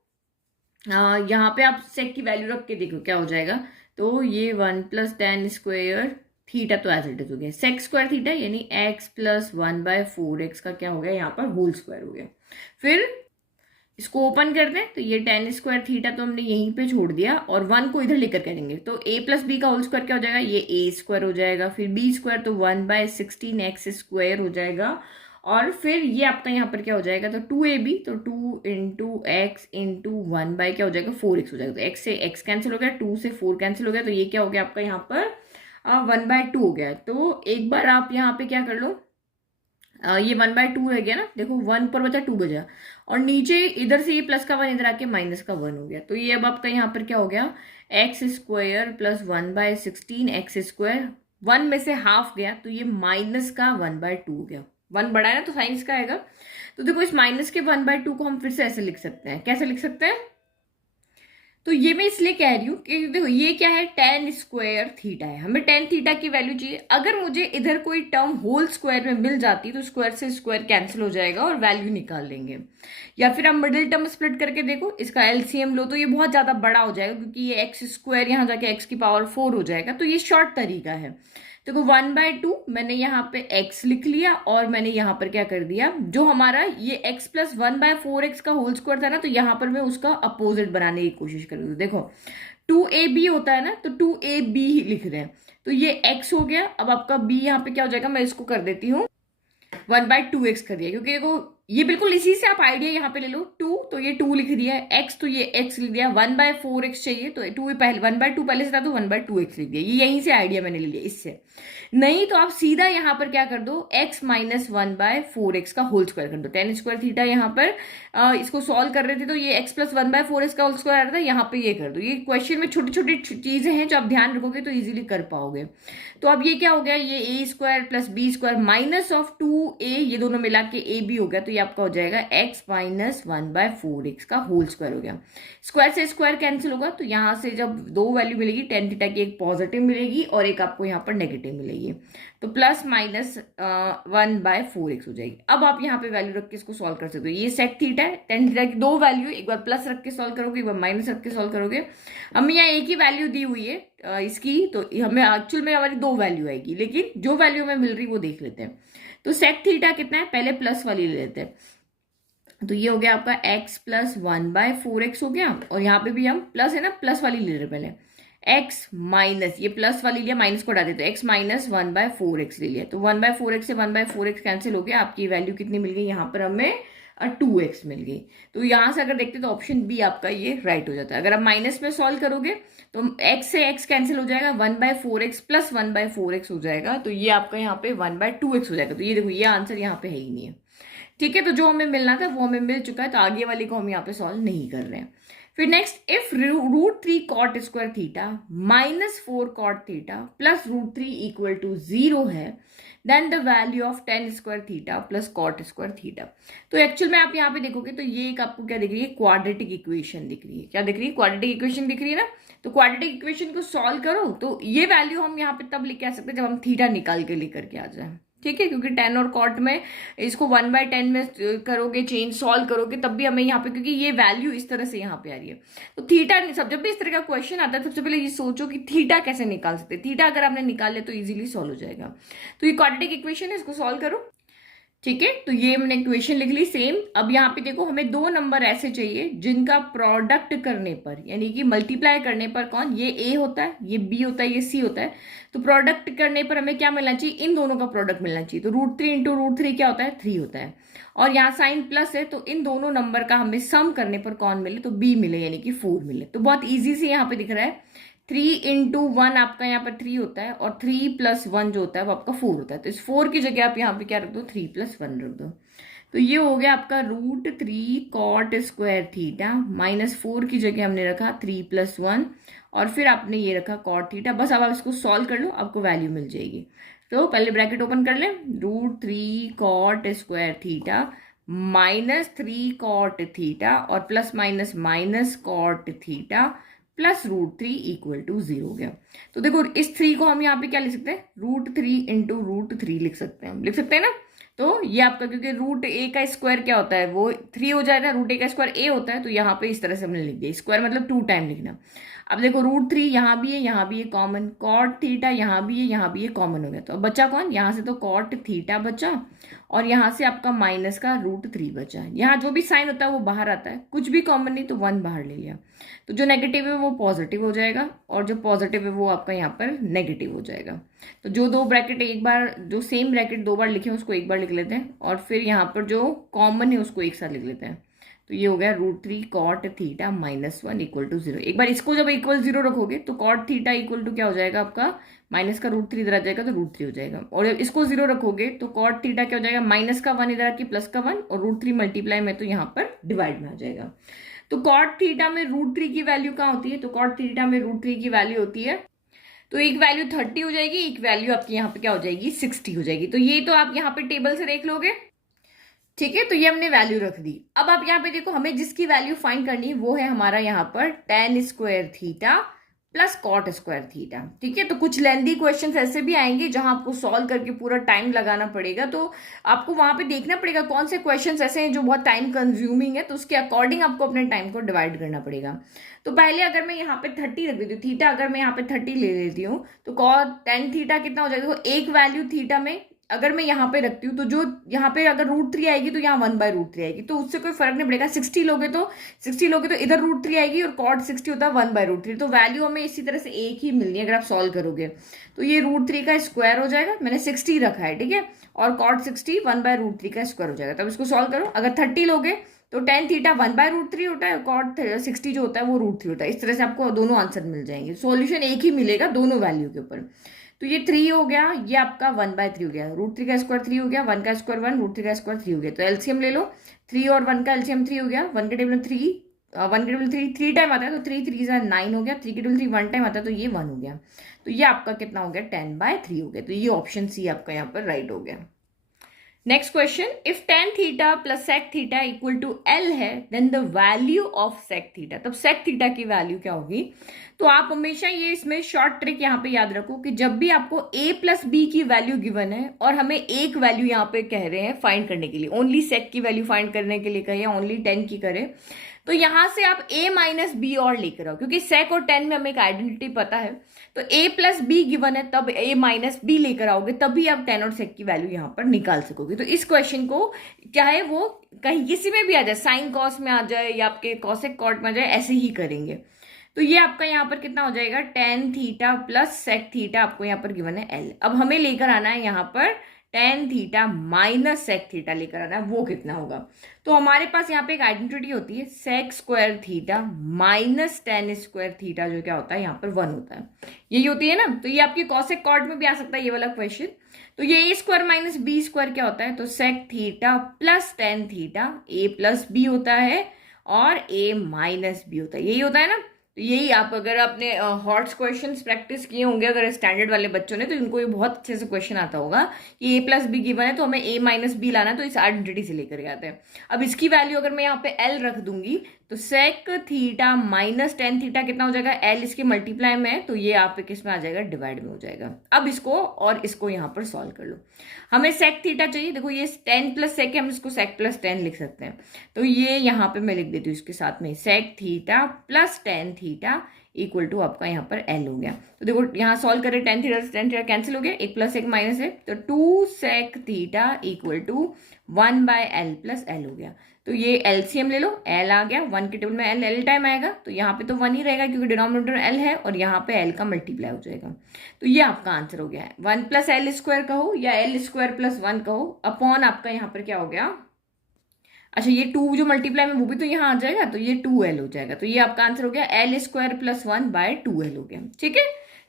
यहाँ पे आप सेक की वैल्यू रख के देखो क्या हो जाएगा। तो ये 1 प्लस टेन स्क्वायर थीटा तो एज इट इज हो गया, सेक स्क्वायर थीटा यानी x प्लस 1 बाय 4x का क्या हो गया, यहाँ पर होल स्क्वायर हो गया। फिर इसको ओपन करते हैं, तो ये टेन स्क्वायर थीटा तो हमने यहीं पे छोड़ दिया, और 1 को इधर लेकर करेंगे, तो a प्लस बी का होल स्क्वायर क्या हो जाएगा, ये a स्क्वायर हो जाएगा। फिर b स्क्वायर तो 1 बाय 16x स्क्वायर हो जाएगा, और फिर ये आपका यहाँ पर क्या हो जाएगा, तो 2ab, तो 2 इंटू एक्स इंटू 1 बाय क्या हो जाएगा, 4x हो जाएगा। तो x से x कैंसिल हो गया, 2 से 4 कैंसिल हो गया, तो ये क्या हो गया आपका यहाँ पर 1/2 हो गया। तो एक बार आप यहाँ पे क्या कर लो, ये 1/2 रह गया ना, देखो 1 पर बचा 2 बचा, और नीचे इधर से ये प्लस का 1 इधर आके माइनस का 1 हो गया। तो ये अब आपका यहाँ पर क्या हो गया, x square plus 1 by 16 x square, 1 में से हाफ गया, तो ये माइनस का 1/2 हो गया। 1 बड़ा है ना, तो साइन इसका आएगा। तो देखो इस माइनस के 1/2 को हम फिर से ऐसे लिख सकते हैं, कैसे लिख सकते हैं, तो ये मैं इसलिए कह रही हूँ कि देखो ये क्या है, टेन स्क्वायर थीटा है, हमें टेन थीटा की वैल्यू चाहिए। अगर मुझे इधर कोई टर्म होल स्क्वायर में मिल जाती तो स्क्वायर से स्क्वायर कैंसिल हो जाएगा और वैल्यू निकाल लेंगे। या फिर आप मिडिल टर्म स्प्लिट करके देखो, इसका एलसीएम लो, तो ये बहुत ज्यादा बड़ा हो जाएगा, क्योंकि ये एक्स स्क्वायर यहाँ जाके एक्स की पावर 4 हो जाएगा। तो ये शॉर्ट तरीका है। देखो 1/2 मैंने यहाँ पे x लिख लिया, और मैंने यहाँ पर क्या कर दिया, जो हमारा ये x प्लस 1/4x का होल स्क्वायर था ना, तो यहाँ पर मैं उसका अपोजिट बनाने की कोशिश कर रही हूँ। देखो 2ab होता है ना, तो 2ab ही लिख रहे हैं, तो ये x हो गया। अब आपका b यहाँ पे क्या हो जाएगा, मैं इसको कर देती हूँ 1/2x कर दिया, क्योंकि देखो ये बिल्कुल इसी से आप आइडिया यहाँ पे ले लो। 2 तो ये 2 लिख दिया है, x तो ये x लिख दिया, 1/4x चाहिए तो 2 पहले 1/2 पहले से था तो 1/2x लिख दिया। ये यहीं से आइडिया मैंने ले लिया इससे। नहीं तो आप सीधा यहाँ पर क्या कर दो, x माइनस 1/4x का होल स्क्वायर कर दो। टेन स्क्वायर थीटा यहाँ पर इसको सॉल्व कर रहे थे तो ये x प्लस 1/4x का होल स्क्वायर आ रहा था, यहाँ पे ये कर दो। ये क्वेश्चन में छोटी छोटी चीजें हैं जो आप ध्यान रखोगे तो इजीली कर पाओगे। तो अब ये क्या हो गया, ये A square plus B square minus of 2a, ये दोनों मिला के ए बी हो गया, तो ये आपका हो जाएगा x माइनस 1/4x का होल स्क्वायर हो गया। स्क्वायर से स्क्वायर कैंसिल होगा, तो यहाँ से जब दो वैल्यू मिलेगी, टेन थीटा की एक पॉजिटिव मिलेगी और एक आपको यहाँ पर नेगेटिव मिलेगी, तो प्लस माइनस 1/4x हो जाएगी। अब आप यहाँ पे वैल्यू रख के इसको सॉल्व कर सकते हो। ये सेक थीटा है, टेन थीटा की दो वैल्यू, एक बार प्लस रख के सॉल्व करोगे, एक बार माइनस रख के सॉल्व करोगे। हमें यहाँ एक ही वैल्यू दी हुई है इसकी, तो हमें एक्चुअल में हमारी दो वैल्यू आएगी, लेकिन जो वैल्यू हमें मिल रही वो देख लेते हैं। तो सेक थीटा कितना है, पहले प्लस वाली ले लेते हैं। तो ये हो गया आपका x प्लस 1/4x हो गया, और यहाँ पे भी हम प्लस है ना, प्लस वाली ले रहे पहले, x माइनस, ये प्लस वाली लिया, माइनस को हटा देते, x माइनस 1/4x ले लिया, तो 1/4x से 1/4x कैंसिल हो गया। आपकी वैल्यू कितनी मिल गई यहाँ पर हमें, 2x मिल गई। तो यहाँ से अगर देखते तो ऑप्शन बी आपका ये राइट हो जाता है। अगर आप माइनस में सॉल्व करोगे तो x से x कैंसिल हो जाएगा, 1/4x प्लस 1/4x हो जाएगा, तो ये आपका यहाँ पे 1/2x हो जाएगा। तो ये देखो, ये आंसर यहाँ पे है ही नहीं है। ठीक है, तो जो हमें मिलना था वो हमें मिल चुका है, तो आगे वाले को हम यहाँ पे सॉल्व नहीं कर रहे हैं। फिर next, if √3 cot square theta minus 4 cot theta plus √3 equal to 0 है, then the value of tan square theta plus cot square theta. तो एक्चुअल में आप यहाँ पे देखोगे तो ये एक आपको क्या दिख रही है, क्वाड्रेटिक इक्वेशन दिख रही है। क्या दिख रही है, क्वाड्रेटिक इक्वेशन दिख रही है ना। तो क्वाड्रेटिक इक्वेशन को सॉल्व करो तो ये वैल्यू हम यहाँ पे तब लेके आ सकते हैं जब हम थीटा निकाल के लेकर के आ जाए। ठीक है, क्योंकि टेन और कॉट में इसको 1/10 में करोगे, चेंज सॉल्व करोगे, तब भी हमें यहाँ पे, क्योंकि ये वैल्यू इस तरह से यहाँ पे आ रही है, तो थीटा सब जब भी इस तरह का क्वेश्चन आता है सबसे पहले ये सोचो कि थीटा कैसे निकाल सकते हैं। थीटा अगर आपने निकाल लिया तो इजीली सॉल्व हो जाएगा। तो ये क्वाड्रेटिक इक्वेशन है, इसको सॉल्व करो। ठीक है, तो ये हमने इक्वेशन लिख ली सेम। अब यहाँ पे देखो, हमें दो नंबर ऐसे चाहिए जिनका प्रोडक्ट करने पर, यानी कि मल्टीप्लाई करने पर, कौन, ये a होता है, ये b होता है, ये c होता है, तो प्रोडक्ट करने पर हमें क्या मिलना चाहिए, इन दोनों का प्रोडक्ट मिलना चाहिए। तो √3 इंटू √3 क्या होता है, 3 होता है, और यहाँ साइन प्लस है, तो इन दोनों नंबर का हमें सम करने पर कौन मिले, तो b मिले, यानी कि 4 मिले। तो बहुत ईजी से यहाँ पे दिख रहा है, 3 इंटू 1 आपका यहाँ पर 3 होता है, और 3 प्लस 1 जो होता है वो आपका 4 होता है। तो इस 4 की जगह आप यहाँ पे क्या रख दो, 3 प्लस 1 रख दो। तो ये हो गया आपका √3 कॉट स्क्वायर थीटा, माइनस 4 की जगह हमने रखा 3 प्लस 1, और फिर आपने ये रखा कॉट थीटा। बस अब आप इसको सॉल्व कर लो, आपको वैल्यू मिल जाएगी। तो पहले ब्रैकेट ओपन कर ले, √3 cot square theta minus 3 cot theta और plus minus minus cot theta plus √3 equal to 0 हो गया। तो देखो, इस 3 को हम यहाँ पे क्या लिख सकते हैं, √3 इंटू √3 लिख सकते हैं, लिख सकते हैं ना। तो ये आपका, क्योंकि √a का स्क्वायर क्या होता है, वो 3 हो जाएगा, √a का स्क्वायर a होता है, तो यहाँ पे इस तरह से हमने लिख दिया, स्क्वायर मतलब 2 टाइम लिखना। अब देखो, √3 यहाँ भी है, यहाँ भी है कॉमन, कॉट थीटा यहाँ भी है, यहाँ भी है कॉमन हो गया, तो अब बचा कौन, यहाँ से तो कॉट थीटा बचा, और यहाँ से आपका माइनस का √3 बचा। यहाँ जो भी साइन होता है वो बाहर आता है, कुछ भी कॉमन नहीं तो 1 बाहर ले लिया, तो जो नेगेटिव है वो पॉजिटिव हो जाएगा, और जो पॉजिटिव है वो आपका यहाँ पर नेगेटिव हो जाएगा। तो जो दो ब्रैकेट एक बार, जो सेम ब्रैकेट दो बार लिखे उसको एक बार लिख लेते हैं, और फिर यहाँ पर जो कॉमन है उसको एक साथ लिख लेते हैं। तो ये हो गया √3 cot theta minus 1 equal to 0। एक बार इसको जब इक्वल 0 रखोगे तो कॉट थीटा इक्वल टू क्या हो जाएगा आपका, माइनस का √3 इधर आ जाएगा तो √3 हो जाएगा, और जब इसको 0 रखोगे तो कॉट थीटा क्या हो जाएगा, माइनस का 1 इधर आके प्लस का 1, और √3 मल्टीप्लाई में तो यहाँ पर डिवाइड में आ जाएगा। तो कॉट थीटा में √3 की वैल्यू कहाँ होती है, तो कॉट थीटा में √3 की वैल्यू होती है, तो एक वैल्यू 30 हो जाएगी, एक वैल्यू आपकी यहाँ पे क्या हो जाएगी, 60 हो जाएगी। तो ये तो आप यहाँ पे टेबल से देख लोगे। ठीक है, तो ये हमने वैल्यू रख दी। अब आप यहाँ पे देखो, हमें जिसकी वैल्यू फाइंड करनी है वो है हमारा यहाँ पर tan square theta plus cot square theta. ठीक है, तो कुछ लेंदी क्वेश्चंस ऐसे भी आएंगे जहां आपको सॉल्व करके पूरा टाइम लगाना पड़ेगा, तो आपको वहां पे देखना पड़ेगा कौन से क्वेश्चंस ऐसे हैं जो बहुत टाइम कंज्यूमिंग है, तो उसके अकॉर्डिंग आपको अपने टाइम को डिवाइड करना पड़ेगा। तो पहले अगर मैं यहाँ पे 30 रख देती हूँ, थीटा अगर मैं यहाँ पे 30 ले लेती हूँ, तो कॉट टेन थीटा कितना हो जाएगा, एक वैल्यू थीटा में अगर मैं यहाँ पे रखती हूँ तो जो यहाँ पे अगर √3 आएगी तो यहाँ 1/√3 आएगी, तो उससे कोई फर्क नहीं पड़ेगा। 60 लोगे तो इधर √3 आएगी और कॉट 60 होता है 1/√3, तो वैल्यू हमें इसी तरह से एक ही मिलनी है अगर आप सॉल्व करोगे। तो ये √3 का स्क्वायर हो जाएगा, मैंने 60 रखा है, ठीक है, और कॉट 60 1/√3 का स्क्वायर हो जाएगा। तब इसको सॉल्व करो, अगर 30 लोगे तो tan थीटा 1/√3 होता है, कॉट 60 जो होता है वो √3 होता है। इस तरह से आपको दोनों आंसर मिल जाएंगे, सॉल्यूशन एक ही मिलेगा दोनों वैल्यू के ऊपर। तो ये 3 हो गया, ये आपका 1/3 हो गया, √3 का स्क्वायर 3 हो गया, 1 का स्क्वायर 1, √3 का स्क्वायर 3 हो गया। तो एलसीएम ले लो, 3 और 1 का एलसीएम 3 हो गया, 1 के टेबल में 3, 1 के टेबल 3 3 टाइम आता है तो 3 3 9 हो गया, 3 के टेबल 3 1 टाइम आता है तो ये 1 हो गया। तो ये आपका कितना हो गया, 10/3 हो गया। तो ये ऑप्शन सी आपका यहाँ पर राइट हो गया। Next question, if tan theta plus sec theta equal to L है, then the value of sec theta, तब sec थीटा की वैल्यू क्या होगी। तो आप हमेशा ये इसमें शॉर्ट ट्रिक यहाँ पे याद रखो कि जब भी आपको a प्लस बी की वैल्यू गिवन है और हमें एक वैल्यू यहाँ पे कह रहे हैं फाइंड करने के लिए, ओनली sec की वैल्यू फाइंड करने के लिए कहें या ओनली tan की करें, तो यहां से आप a माइनस बी और लेकर आओ, क्योंकि sec और tan में हमें एक आइडेंटिटी पता है। तो a प्लस बी गिवन है, तब a माइनस बी लेकर आओगे, तभी आप tan और sec की वैल्यू यहां पर निकाल सकोगे। तो इस क्वेश्चन को चाहे वो कहीं किसी में भी आ जाए, साइन कॉस में आ जाए या आपके कॉसेक कॉट में आ जाए, ऐसे ही करेंगे। तो ये आपका यहाँ पर कितना हो जाएगा, tan theta plus sec theta आपको यहाँ पर गिवन है L। अब हमें लेकर आना है यहाँ पर tan theta minus sec theta लेकर आना है, वो कितना होगा। तो हमारे पास यहाँ पे एक आइडेंटिटी होती है sec square theta minus tan square theta, जो क्या होता है यहाँ पर 1 होता है, यही होती है ना। तो ये आपके कॉसेक कॉर्ड में भी आ सकता है ये वाला क्वेश्चन। तो ये a square minus B square क्या होता है, तो sec theta plus tan theta, a plus B होता है और a माइनस बी होता है, यही होता है ना। तो यही आप अगर आपने हॉट्स क्वेश्चंस प्रैक्टिस किए होंगे अगर स्टैंडर्ड वाले बच्चों ने, तो इनको ये बहुत अच्छे से क्वेश्चन आता होगा कि a प्लस बी गिवन है तो हमें a माइनस बी लाना है, तो इस आइडेंटिटी से लेकर के आते हैं। अब इसकी वैल्यू अगर मैं यहाँ पे L रख दूंगी तो sec theta minus tan theta कितना हो जाएगा, L इसके मल्टीप्लाई में है, तो ये आप किस में आ जाएगा, डिवाइड में हो जाएगा। अब इसको और इसको यहाँ पर सॉल्व कर लो। हमें sec थीटा चाहिए, देखो ये tan प्लस sec है, हम इसको sec प्लस tan लिख सकते हैं। तो ये यहाँ पे मैं लिख देती हूँ इसके साथ में sec theta plus tan theta equal to आपका यहाँ पर L हो गया। तो देखो यहाँ सॉल्व करें, tan थीटा कैंसिल हो गया, 1 प्लस 1 माइनस 1, तो 2 sec theta equal to 1/L plus L हो गया। तो ये एलसीएम ले लो, L आ गया, 1 के टेबल में L टाइम आएगा, तो यहाँ पे तो 1 ही रहेगा क्योंकि डिनोमिनेटर L है और यहाँ पे L का मल्टीप्लाई हो जाएगा। तो ये आपका आंसर हो गया है, 1 प्लस L स्क्वायर कहो या L स्क्वायर प्लस 1 कहो, अपॉन आपका यहाँ पर क्या हो गया, अच्छा ये 2 जो मल्टीप्लाई में वो भी तो यहाँ आ जाएगा, तो ये 2L हो जाएगा। तो ये आपका आंसर हो गया L स्क्वायर प्लस 1/2L हो गया, ठीक है।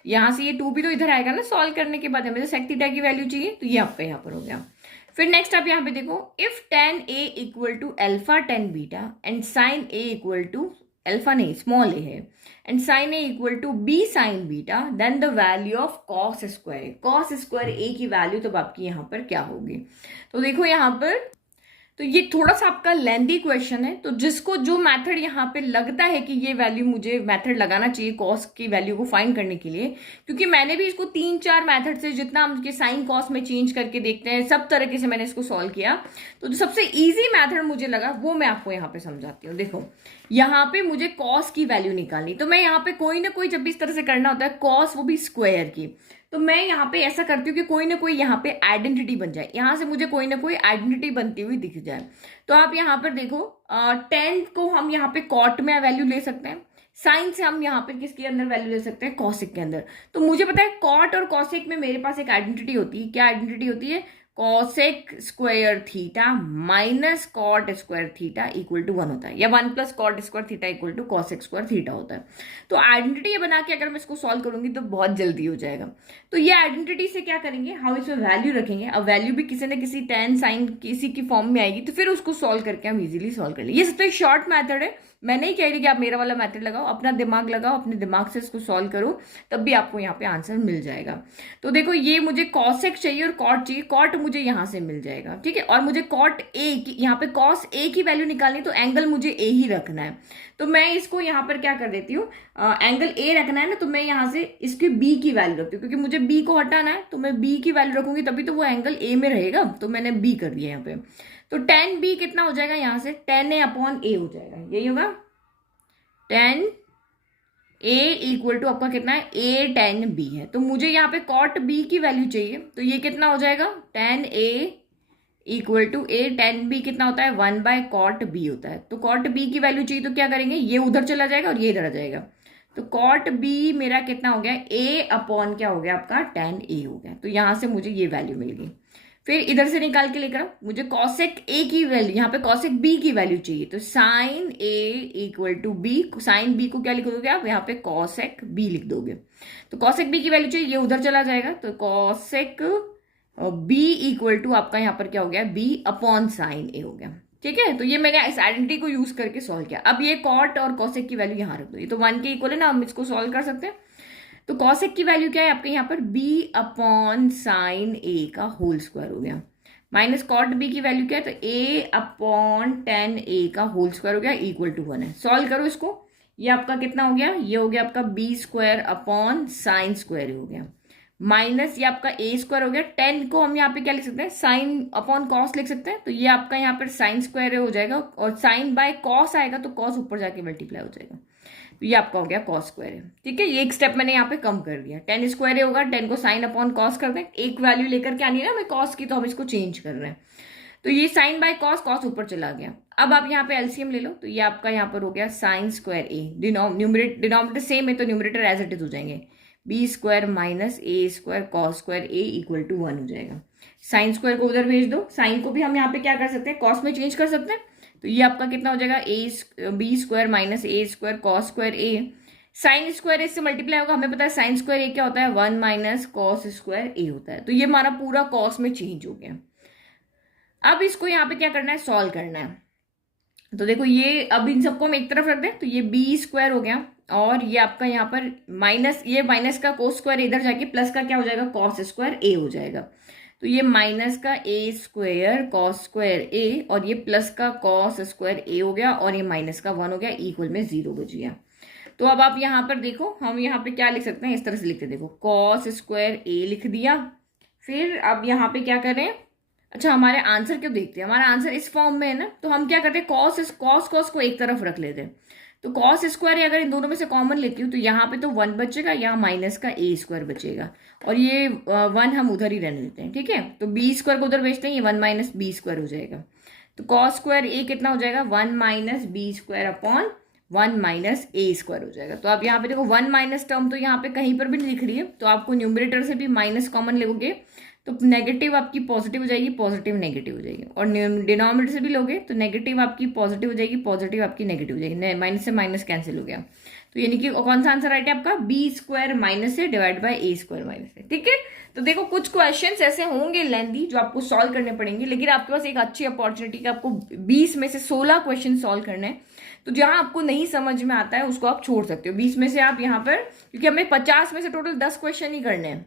यहाँ से ये 2 भी तो इधर आएगा ना सॉल्व करने के बाद, हमें तो sec थीटा की वैल्यू चाहिए, तो ये आपका यहाँ पर हो गया। फिर नेक्स्ट आप यहाँ पे देखो, if tan a equal to alpha tan beta and sine a equal to alpha नहीं स्मॉल a है and sine a equal to b sine beta, then the value of cos square a की वैल्यू तब आपकी यहाँ पर क्या होगी। तो देखो यहाँ पर, तो ये थोड़ा सा आपका लेंदी क्वेश्चन है, तो जिसको जो मेथड यहाँ पे लगता है कि ये वैल्यू मुझे मेथड लगाना चाहिए कॉस की वैल्यू को फाइंड करने के लिए, क्योंकि मैंने भी इसको 3-4 मेथड से, जितना हम इसके साइन कॉस में चेंज करके देखते हैं, सब तरीके से मैंने इसको सॉल्व किया। तो जो सबसे ईजी मेथड मुझे लगा वो मैं आपको यहाँ पे समझाती हूँ। देखो यहाँ पे मुझे कॉस की वैल्यू निकालनी, तो मैं यहाँ पे कोई ना कोई, जब भी इस तरह से करना होता है कॉस, वो भी स्क्वायर की, तो मैं यहाँ पे ऐसा करती हूँ कि कोई ना कोई यहाँ पे आइडेंटिटी बन जाए, यहाँ से मुझे कोई ना कोई आइडेंटिटी बनती हुई दिख जाए। तो आप यहाँ पर देखो, 10 को हम यहाँ पे कॉट में वैल्यू ले सकते हैं, साइन से हम यहाँ पे किसके अंदर वैल्यू ले सकते हैं, कॉसिक के अंदर। तो मुझे पता है कॉट और कॉसिक में मेरे पास एक आइडेंटिटी होती है, क्या आइडेंटिटी होती है, cosec square theta minus cot square theta equal to 1 होता है, या 1 plus cot square theta equal to cosec square theta होता है। तो आइडेंटिटी ये बना के अगर मैं इसको सॉल्व करूंगी तो बहुत जल्दी हो जाएगा। तो ये आइडेंटिटी से क्या करेंगे, हम इसमें वैल्यू रखेंगे, अब वैल्यू भी किसी न किसी tan साइन किसी की फॉर्म में आएगी, तो फिर उसको सॉल्व करके हम इजीली सॉल्व कर लेंगे। ये सबसे शॉर्ट मेथड है, मैं नहीं कह रही कि आप मेरा वाला मेथड लगाओ, अपना दिमाग लगाओ, अपने दिमाग से इसको सॉल्व करो, तब भी आपको यहाँ पे आंसर मिल जाएगा। तो देखो ये मुझे कॉसेक चाहिए और कॉट चाहिए, कॉट मुझे यहाँ से मिल जाएगा, ठीक है, और मुझे कॉट ए की, यहाँ पे कॉस ए की वैल्यू निकालनी, तो एंगल मुझे ए ही रखना है। तो मैं इसको यहाँ पर क्या कर देती हूँ, एंगल ए रखना है ना, तो मैं यहाँ से इसकी बी की वैल्यू रखती हूँ, क्योंकि मुझे बी को हटाना है, तो मैं बी की वैल्यू रखूंगी तभी तो वो एंगल ए में रहेगा, तो मैंने बी कर दिया यहाँ पे। तो tan बी कितना हो जाएगा, यहाँ से tan a अपॉन ए हो जाएगा, यही होगा tan ए इक्वल टू आपका कितना है, ए टेन बी है, तो मुझे यहाँ पे कॉट बी की वैल्यू चाहिए, तो ये कितना हो जाएगा, tan A equal to A tan B कितना होता है, 1/कॉट बी होता है। तो कॉट बी की वैल्यू चाहिए तो क्या करेंगे, ये उधर चला जाएगा और ये इधर आ जाएगा, तो कॉट बी मेरा कितना हो गया, ए अपॉन क्या हो गया आपका, टेन ए हो गया। तो यहां से मुझे ये वैल्यू मिल गई। फिर इधर से निकाल के लेकर आओ, मुझे कॉसेक ए की वैल्यू, यहाँ पे कॉसेक बी की वैल्यू चाहिए, तो sine A equal to B, sine B को क्या लिख दोगे आप, यहाँ पे कॉसेक बी लिख दोगे। तो कॉसेक बी की वैल्यू चाहिए, ये उधर चला जाएगा, तो कॉसेक बी इक्वल टू आपका यहाँ पर क्या हो गया, बी अपॉन साइन ए हो गया। ठीक है, तो ये मैंने इस आइडेंटिटी को यूज करके सॉल्व किया। अब ये कॉट और कॉसेक की वैल्यू यहाँ रख दो, ये तो 1 के इक्वल है ना, हम इसको सॉल्व कर सकते हैं। तो कॉसेक की वैल्यू क्या है आपके यहाँ पर, बी अपॉन साइन ए का होल स्क्वायर हो गया, माइनस कॉट बी की वैल्यू क्या है, तो ए अपॉन टेन ए का होल स्क्वायर हो गया, इक्वल टू 1 है। सॉल्व करो इसको, ये आपका कितना हो गया, ये हो गया आपका B square upon sine square हो गया, माइनस ये आपका ए स्क्वायर हो गया, 10 को हम यहाँ पे क्या लिख सकते हैं, साइन अपॉन कॉस लिख सकते हैं, तो ये आपका यहाँ पर साइन स्क्वायर हो जाएगा, और साइन बाय कॉस आएगा तो कॉस ऊपर जाके मल्टीप्लाई हो जाएगा, तो ये आपका हो गया कॉस स्क्वायर है। ठीक है, ये एक स्टेप मैंने यहाँ पे कम कर दिया, 10 स्क्वायर होगा, 10 को साइन अपॉन कॉस कर दें, एक वैल्यू लेकर के आनी है ना हमें कॉस की, तो हम इसको चेंज कर रहे हैं, तो ये साइन बाय कॉस, कॉस ऊपर चला गया। अब आप यहाँ पे एलसीएम ले लो, तो ये आपका यहाँ पर हो गया sine square A, denominator same है तो न्यूमरेटर एज इट इज हो जाएंगे, B square minus A square cos square A equal to 1 हो जाएगा। साइन स्क्वायर को उधर भेज दो, साइन को भी हम यहाँ पे क्या कर सकते हैं, कॉस में चेंज कर सकते हैं, तो ये आपका कितना हो जाएगा, A B square minus A square cos square A, sine square इससे मल्टीप्लाई होगा, हमें पता है साइन स्क्वायर ए क्या होता है, 1 माइनस कॉस स्क्वायर ए होता है, तो ये हमारा पूरा कॉस में चेंज हो गया। अब इसको यहाँ पे क्या करना है, सॉल्व करना है। तो देखो ये अब इन सबको हम एक तरफ रख दें, तो ये बी स्क्वायर हो गया, और ये आपका यहाँ पर माइनस, ये माइनस का कोस स्क्वायर इधर जाके प्लस का क्या हो जाएगा, कॉस स्क्वायर ए हो जाएगा, तो ये माइनस का ए स्क्वायर कॉस स्क्वायर ए, और ये प्लस का कॉस स्क्वायर ए हो गया, और ये माइनस का 1 हो गया, इक्वल में 0 बच गया। तो अब आप यहाँ पर देखो, हम यहाँ पे क्या लिख सकते हैं, इस तरह से लिखते, देखो कॉस स्क्वायर ए लिख दिया, फिर अब यहाँ पे क्या करें, अच्छा हमारे आंसर क्यों देखते हैं, हमारा आंसर इस फॉर्म में है ना, तो हम क्या करते हैं, कॉस को एक तरफ रख लेते हैं, तो कॉस स्क्वायर अगर इन दोनों में से कॉमन लेती हूँ तो यहाँ पे तो 1 बचेगा, यहाँ माइनस का ए स्क्वायर बचेगा, और ये 1 हम उधर ही रहने देते हैं। ठीक है, तो बी स्क्वायर को उधर भेजते हैं, ये 1 माइनस बी स्क्वायर हो जाएगा, तो कॉस स्क्वायर ए कितना हो जाएगा, 1 minus B square upon 1 minus A square हो जाएगा। तो आप यहाँ पे देखो 1 माइनस टर्म तो यहाँ पे कहीं पर भी नहीं लिख रही है, तो आपको न्यूमरेटर से भी माइनस कॉमन लोगे तो नेगेटिव आपकी पॉजिटिव हो जाएगी, पॉजिटिव नेगेटिव हो जाएगी, और डिनोमिनेटर से भी लोगे तो नेगेटिव आपकी पॉजिटिव हो जाएगी, पॉजिटिव आपकी नेगेटिव हो जाएगी, माइनस से माइनस कैंसिल हो गया, तो यानी कि कौन सा आंसर राइट है आपका, बी स्क्वायर माइनस से divide by A square minus से। ठीक है, तो देखो कुछ क्वेश्चंस ऐसे होंगे लेंदी जो आपको सॉल्व करने पड़ेंगे, लेकिन आपके पास एक अच्छी अपॉर्चुनिटी है, आपको 20 में से 16 क्वेश्चन सॉल्व करने हैं, तो जहां आपको नहीं समझ में आता है उसको आप छोड़ सकते हो, 20 में से आप यहाँ पर, क्योंकि हमें 50 में से टोटल 10 क्वेश्चन ही करने हैं,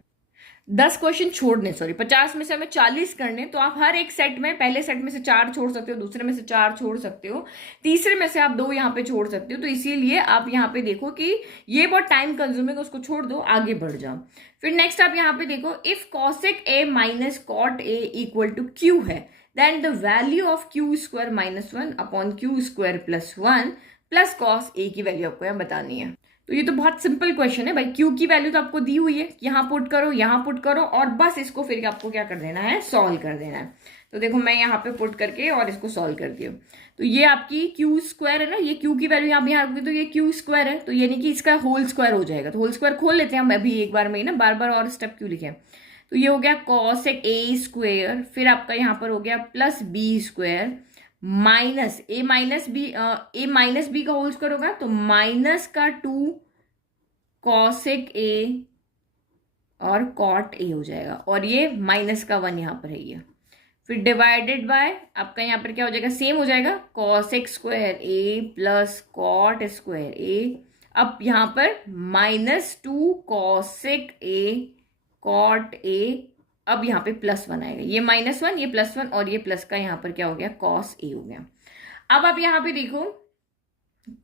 10 क्वेश्चन छोड़ने, सॉरी 50 में से हमें 40 करने, तो आप हर एक सेट में, पहले सेट में से 4 छोड़ सकते हो, दूसरे में से 4 छोड़ सकते हो, तीसरे में से आप 2 यहाँ पे छोड़ सकते हो, तो इसीलिए आप यहाँ पे देखो कि ये बहुत टाइम कंज्यूमिंग है, उसको छोड़ दो, आगे बढ़ जाओ। फिर नेक्स्ट आप यहाँ पे देखो, if cosec A minus cot A equal to Q है, then the value of Q square minus 1 upon Q square plus 1 plus cos A की वैल्यू आपको यहाँ बतानी है। तो ये तो बहुत सिंपल क्वेश्चन है भाई, क्यू की वैल्यू तो आपको दी हुई है, यहाँ पुट करो, यहाँ पुट करो, और बस इसको फिर आपको क्या कर देना है, सॉल्व कर देना है। तो देखो मैं यहाँ पे पुट करके और इसको सॉल्व कर दिया, तो ये आपकी क्यू स्क्वायर है ना, ये क्यू की वैल्यू यहाँ पे यहाँ रखोगे तो ये क्यू स्क्वायर है, तो यानी कि इसका होल स्क्वायर हो जाएगा, तो होल स्क्वायर खोल लेते हैं हम अभी एक बार में ही ना, बार बार और स्टेप क्यों लिखे। तो ये हो गया कॉसेक ए स्क्वायर, फिर आपका यहाँ पर हो गया प्लस बी स्क्वायर माइनस ए माइनस बी का होल स्क्वायर होगा, तो माइनस का 2 कॉसेक ए और कॉट ए हो जाएगा, और ये माइनस का 1 यहाँ पर है ये, फिर डिवाइडेड बाय आपका यहाँ पर क्या हो जाएगा, सेम हो जाएगा, cosec square A plus cot square ए, अब यहाँ पर -2 कॉसेक ए कॉट ए, अब यहाँ पे +1 आएगा, ये -1 ये +1, और ये प्लस का यहाँ पर क्या हो गया, कॉस ए हो गया। अब आप यहाँ पे देखो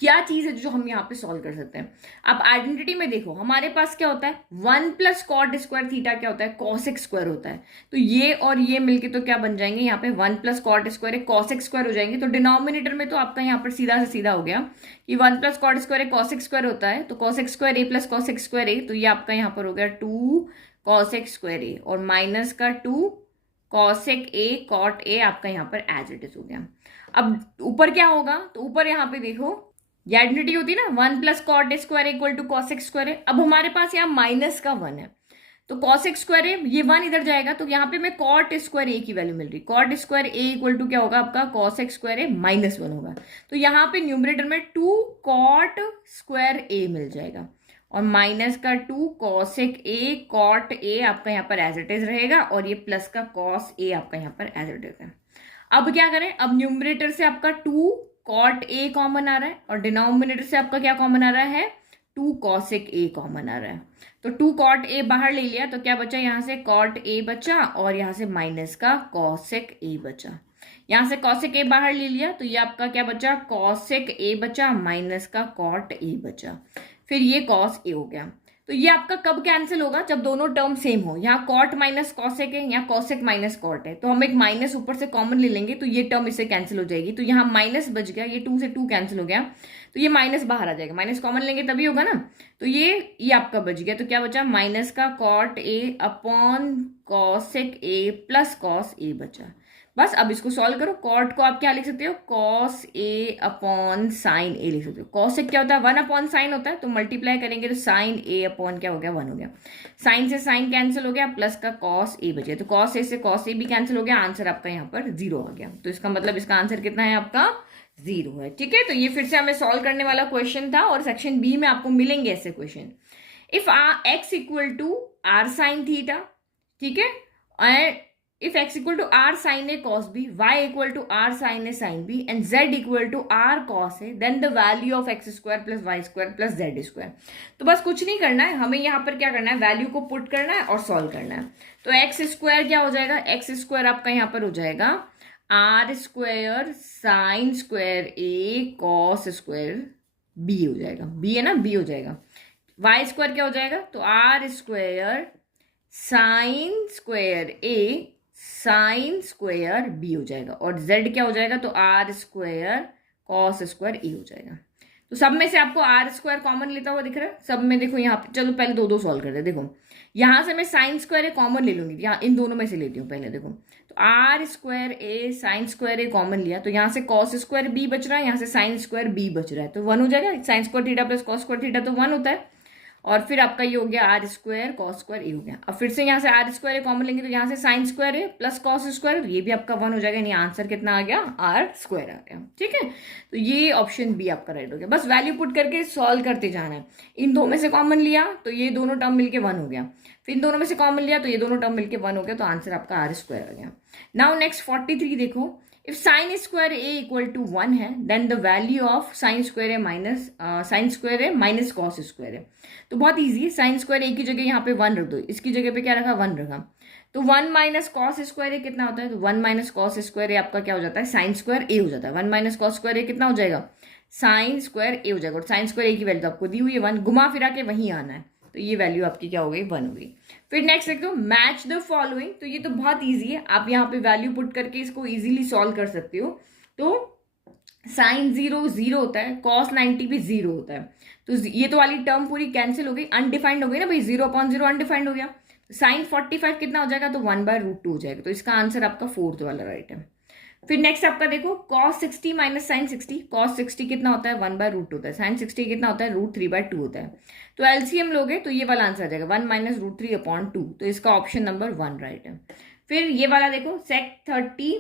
क्या चीज है जो हम यहाँ पे सॉल्व कर सकते हैं। अब आइडेंटिटी में देखो हमारे पास क्या होता है, 1 प्लस कॉट स्क्वायर थीटा क्या होता है, कॉसेक स्क्वायर होता है। तो ये और ये मिलके तो क्या बन जाएंगे, यहाँ पे 1 plus cot square cosec square हो जाएंगे। तो डिनोमिनेटर में तो आपका यहाँ पर सीधा से सीधा हो गया कि 1 plus cot square cosec square होता है, तो cosec square A plus cosec square A, तो ये आपका यहाँ पर हो गया 2 कॉसेक स्क्वायर ए और माइनस का 2 कॉसेक ए कॉट ए आपका यहाँ पर एज इट इज हो गया। अब ऊपर क्या होगा, तो ऊपर यहाँ पे देखो ये आइडेंटिटी होती है ना, 1 plus cot square equal to cosec square है। अब हमारे पास यहाँ माइनस का 1 है, तो कॉसेक स्क्वायर है, ये 1 इधर जाएगा, तो यहाँ पे मैं कॉट स्क्वायर ए की वैल्यू मिल रही, cot square A equal to क्या होगा आपका, कॉसेक स्क्वायर ए माइनस 1 होगा। तो यहाँ पे न्यूमरेटर में 2 कॉट स्क्वायर ए मिल जाएगा और माइनस का 2 कॉसेक ए कॉट ए आपका यहाँ पर एज इट इज रहेगा और ये प्लस का कॉस ए आपका यहाँ पर एज इट इज है। अब क्या करें, अब न्यूमरेटर से आपका 2 कॉट ए कॉमन आ रहा है और डिनोमिनेटर से आपका क्या कॉमन आ रहा है, 2 कॉसेक ए कॉमन आ रहा है। तो 2 कॉट ए बाहर ले लिया तो क्या बचा, यहाँ से कॉट ए बचा और यहाँ से माइनस का कॉसेक ए बचा। यहाँ से कॉसेक ए बाहर ले लिया तो ये आपका क्या बचा, कॉसेक ए बचा माइनस का कॉट ए बचा, फिर ये कॉस ए हो गया। तो ये आपका कब कैंसिल होगा, जब दोनों टर्म सेम हो। यहाँ कॉट माइनस कॉसेक है, यहाँ कॉसेक माइनस कॉट है, तो हम एक माइनस ऊपर से कॉमन ले लेंगे तो ये टर्म इससे कैंसिल हो जाएगी। तो यहाँ माइनस बच गया, ये 2 से 2 कैंसिल हो गया, तो ये माइनस बाहर आ जाएगा, माइनस कॉमन लेंगे तभी होगा ना। तो ये आपका बच गया, तो क्या बचा, माइनस का cot A upon cosec A plus cos A बचा। बस अब इसको सॉल्व करो, कॉट को आप क्या लिख सकते हो, कॉस ए अपॉन साइन ए लिख सकते हो। कॉस क्या होता है, 1 अपॉन साइन होता है, तो मल्टीप्लाई करेंगे तो साइन ए अपॉन क्या हो गया, 1 हो गया। साइन से साइन कैंसिल हो गया, प्लस का कॉस ए बचे, तो कॉस ए से कॉस ए भी कैंसिल हो गया, आंसर आपका यहाँ पर 0 आ गया। तो इसका मतलब इसका आंसर कितना है आपका, 0 है। ठीक है, तो ये फिर से हमें सॉल्व करने वाला क्वेश्चन था और सेक्शन बी में आपको मिलेंगे ऐसे question. If X equal to R sine theta, ठीक है, and if x equal to r sin a cos b, y equal to r sin a sin b and z equal to r cos a, then the value of x square plus y square plus z square। तो बस कुछ नहीं करना है, हमें यहाँ पर क्या करना है, वैल्यू को पुट करना है और सॉल्व करना है। तो एक्स स्क्वायर क्या हो जाएगा, एक्स स्क्वायर आपका यहाँ पर हो जाएगा R square sine square A cos square B हो जाएगा, बी है ना, बी हो जाएगा। वाई स्क्वायर क्या हो जाएगा, तो R square sine square A sine square B हो जाएगा और z क्या हो जाएगा, तो R square cos square A हो जाएगा। तो सब में से आपको आर स्क्वायर कॉमन लेता हुआ दिख रहा है सब में। देखो यहाँ पे, चलो पहले दो दो सॉल्व करते हैं। देखो यहाँ से मैं साइन स्क्वायर ए कॉमन ले लूंगी, यहाँ इन दोनों में से लेती हूँ पहले। देखो तो R square A sine square A common लिया, तो यहाँ से कॉस स्क्वायर बी बच रहा है, यहाँ से साइन स्क्वायर बी बच रहा है, तो 1 हो जाएगा। Sign square theta plus cos square theta तो 1 होता है, और फिर आपका ये हो गया are square cos square A हो गया। अब फिर से यहाँ से आर स्क्वायर ए कॉमन लेंगे तो यहाँ से sign square A plus cos square, ये भी आपका 1 हो जाएगा, यानी आंसर कितना आ गया, आर स्क्वायर आ गया। ठीक है, तो ये ऑप्शन बी आपका राइट हो गया। बस वैल्यू पुट करके सॉल्व करते जाना है। इन दो में से कॉमन लिया तो ये दोनों टर्म मिलके 1 हो गया, फिर इन दोनों में से कॉमन लिया तो ये दोनों टर्म मिलके 1 हो गया, तो आंसर आपका आर स्क्वायर आ गया। नाउ नेक्स्ट 43 देखो, if sine square A equal to 1 है, then the value of sine square A minus sine square A minus cos square है। तो बहुत इजी है, साइन स्क्वायर ए की जगह यहाँ पे 1 रख दो, इसकी जगह पे क्या रखा, 1 रखा, तो 1 माइनस कॉस स्क्वायर ए कितना होता है, तो 1 माइनस कॉस स्क्वायर ए आपका क्या हो जाता है, साइन स्क्वायर ए हो जाता है। 1 माइनस कॉस स्क्वायर ए कितना हो जाएगा, साइन स्क्वायर ए हो जाएगा, और साइन स्क्वायर ए की वैल्यू आपको दी हुई है 1, घुमा फिरा के वहीं आना है, तो ये वैल्यू आपकी क्या हो गई, 1 हो गई। फिर नेक्स्ट देखो, मैच द फॉलोइंग, तो ये तो बहुत ईजी है, आप यहाँ पे वैल्यू पुट करके इसको इजीली सॉल्व कर सकते हो। तो साइन 0 0 होता है, कॉस 90 भी 0 होता है, तो ये तो वाली टर्म पूरी कैंसिल हो गई, अनडिफाइंड हो गई ना भाई, 0/0 अनडिफाइंड हो गया। साइन 45 कितना हो जाएगा, तो 1/√2 हो जाएगा, तो इसका आंसर आपका 4th वाला राइट है। फिर नेक्स्ट आपका देखो, cos 60 माइनस साइन 60, cos 60 कितना होता है, 1/√2 होता है, साइन 60 कितना होता है, √3/2 होता है। तो एलसीएम लोगे तो ये वाला आंसर आ जाएगा 1 माइनस √3/2, तो इसका ऑप्शन नंबर 1 राइट है। फिर ये वाला देखो, sec 30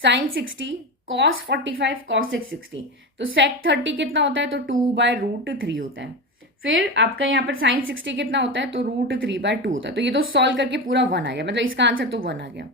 साइन 60 cos 45 cos 60, तो sec 30 कितना होता है, तो 2/√3 होता है। फिर आपका यहाँ पर साइन 60 कितना होता है, तो √3/2 होता है, तो ये तो सॉल्व करके पूरा 1 आ गया, मतलब इसका आंसर तो 1 आ गया।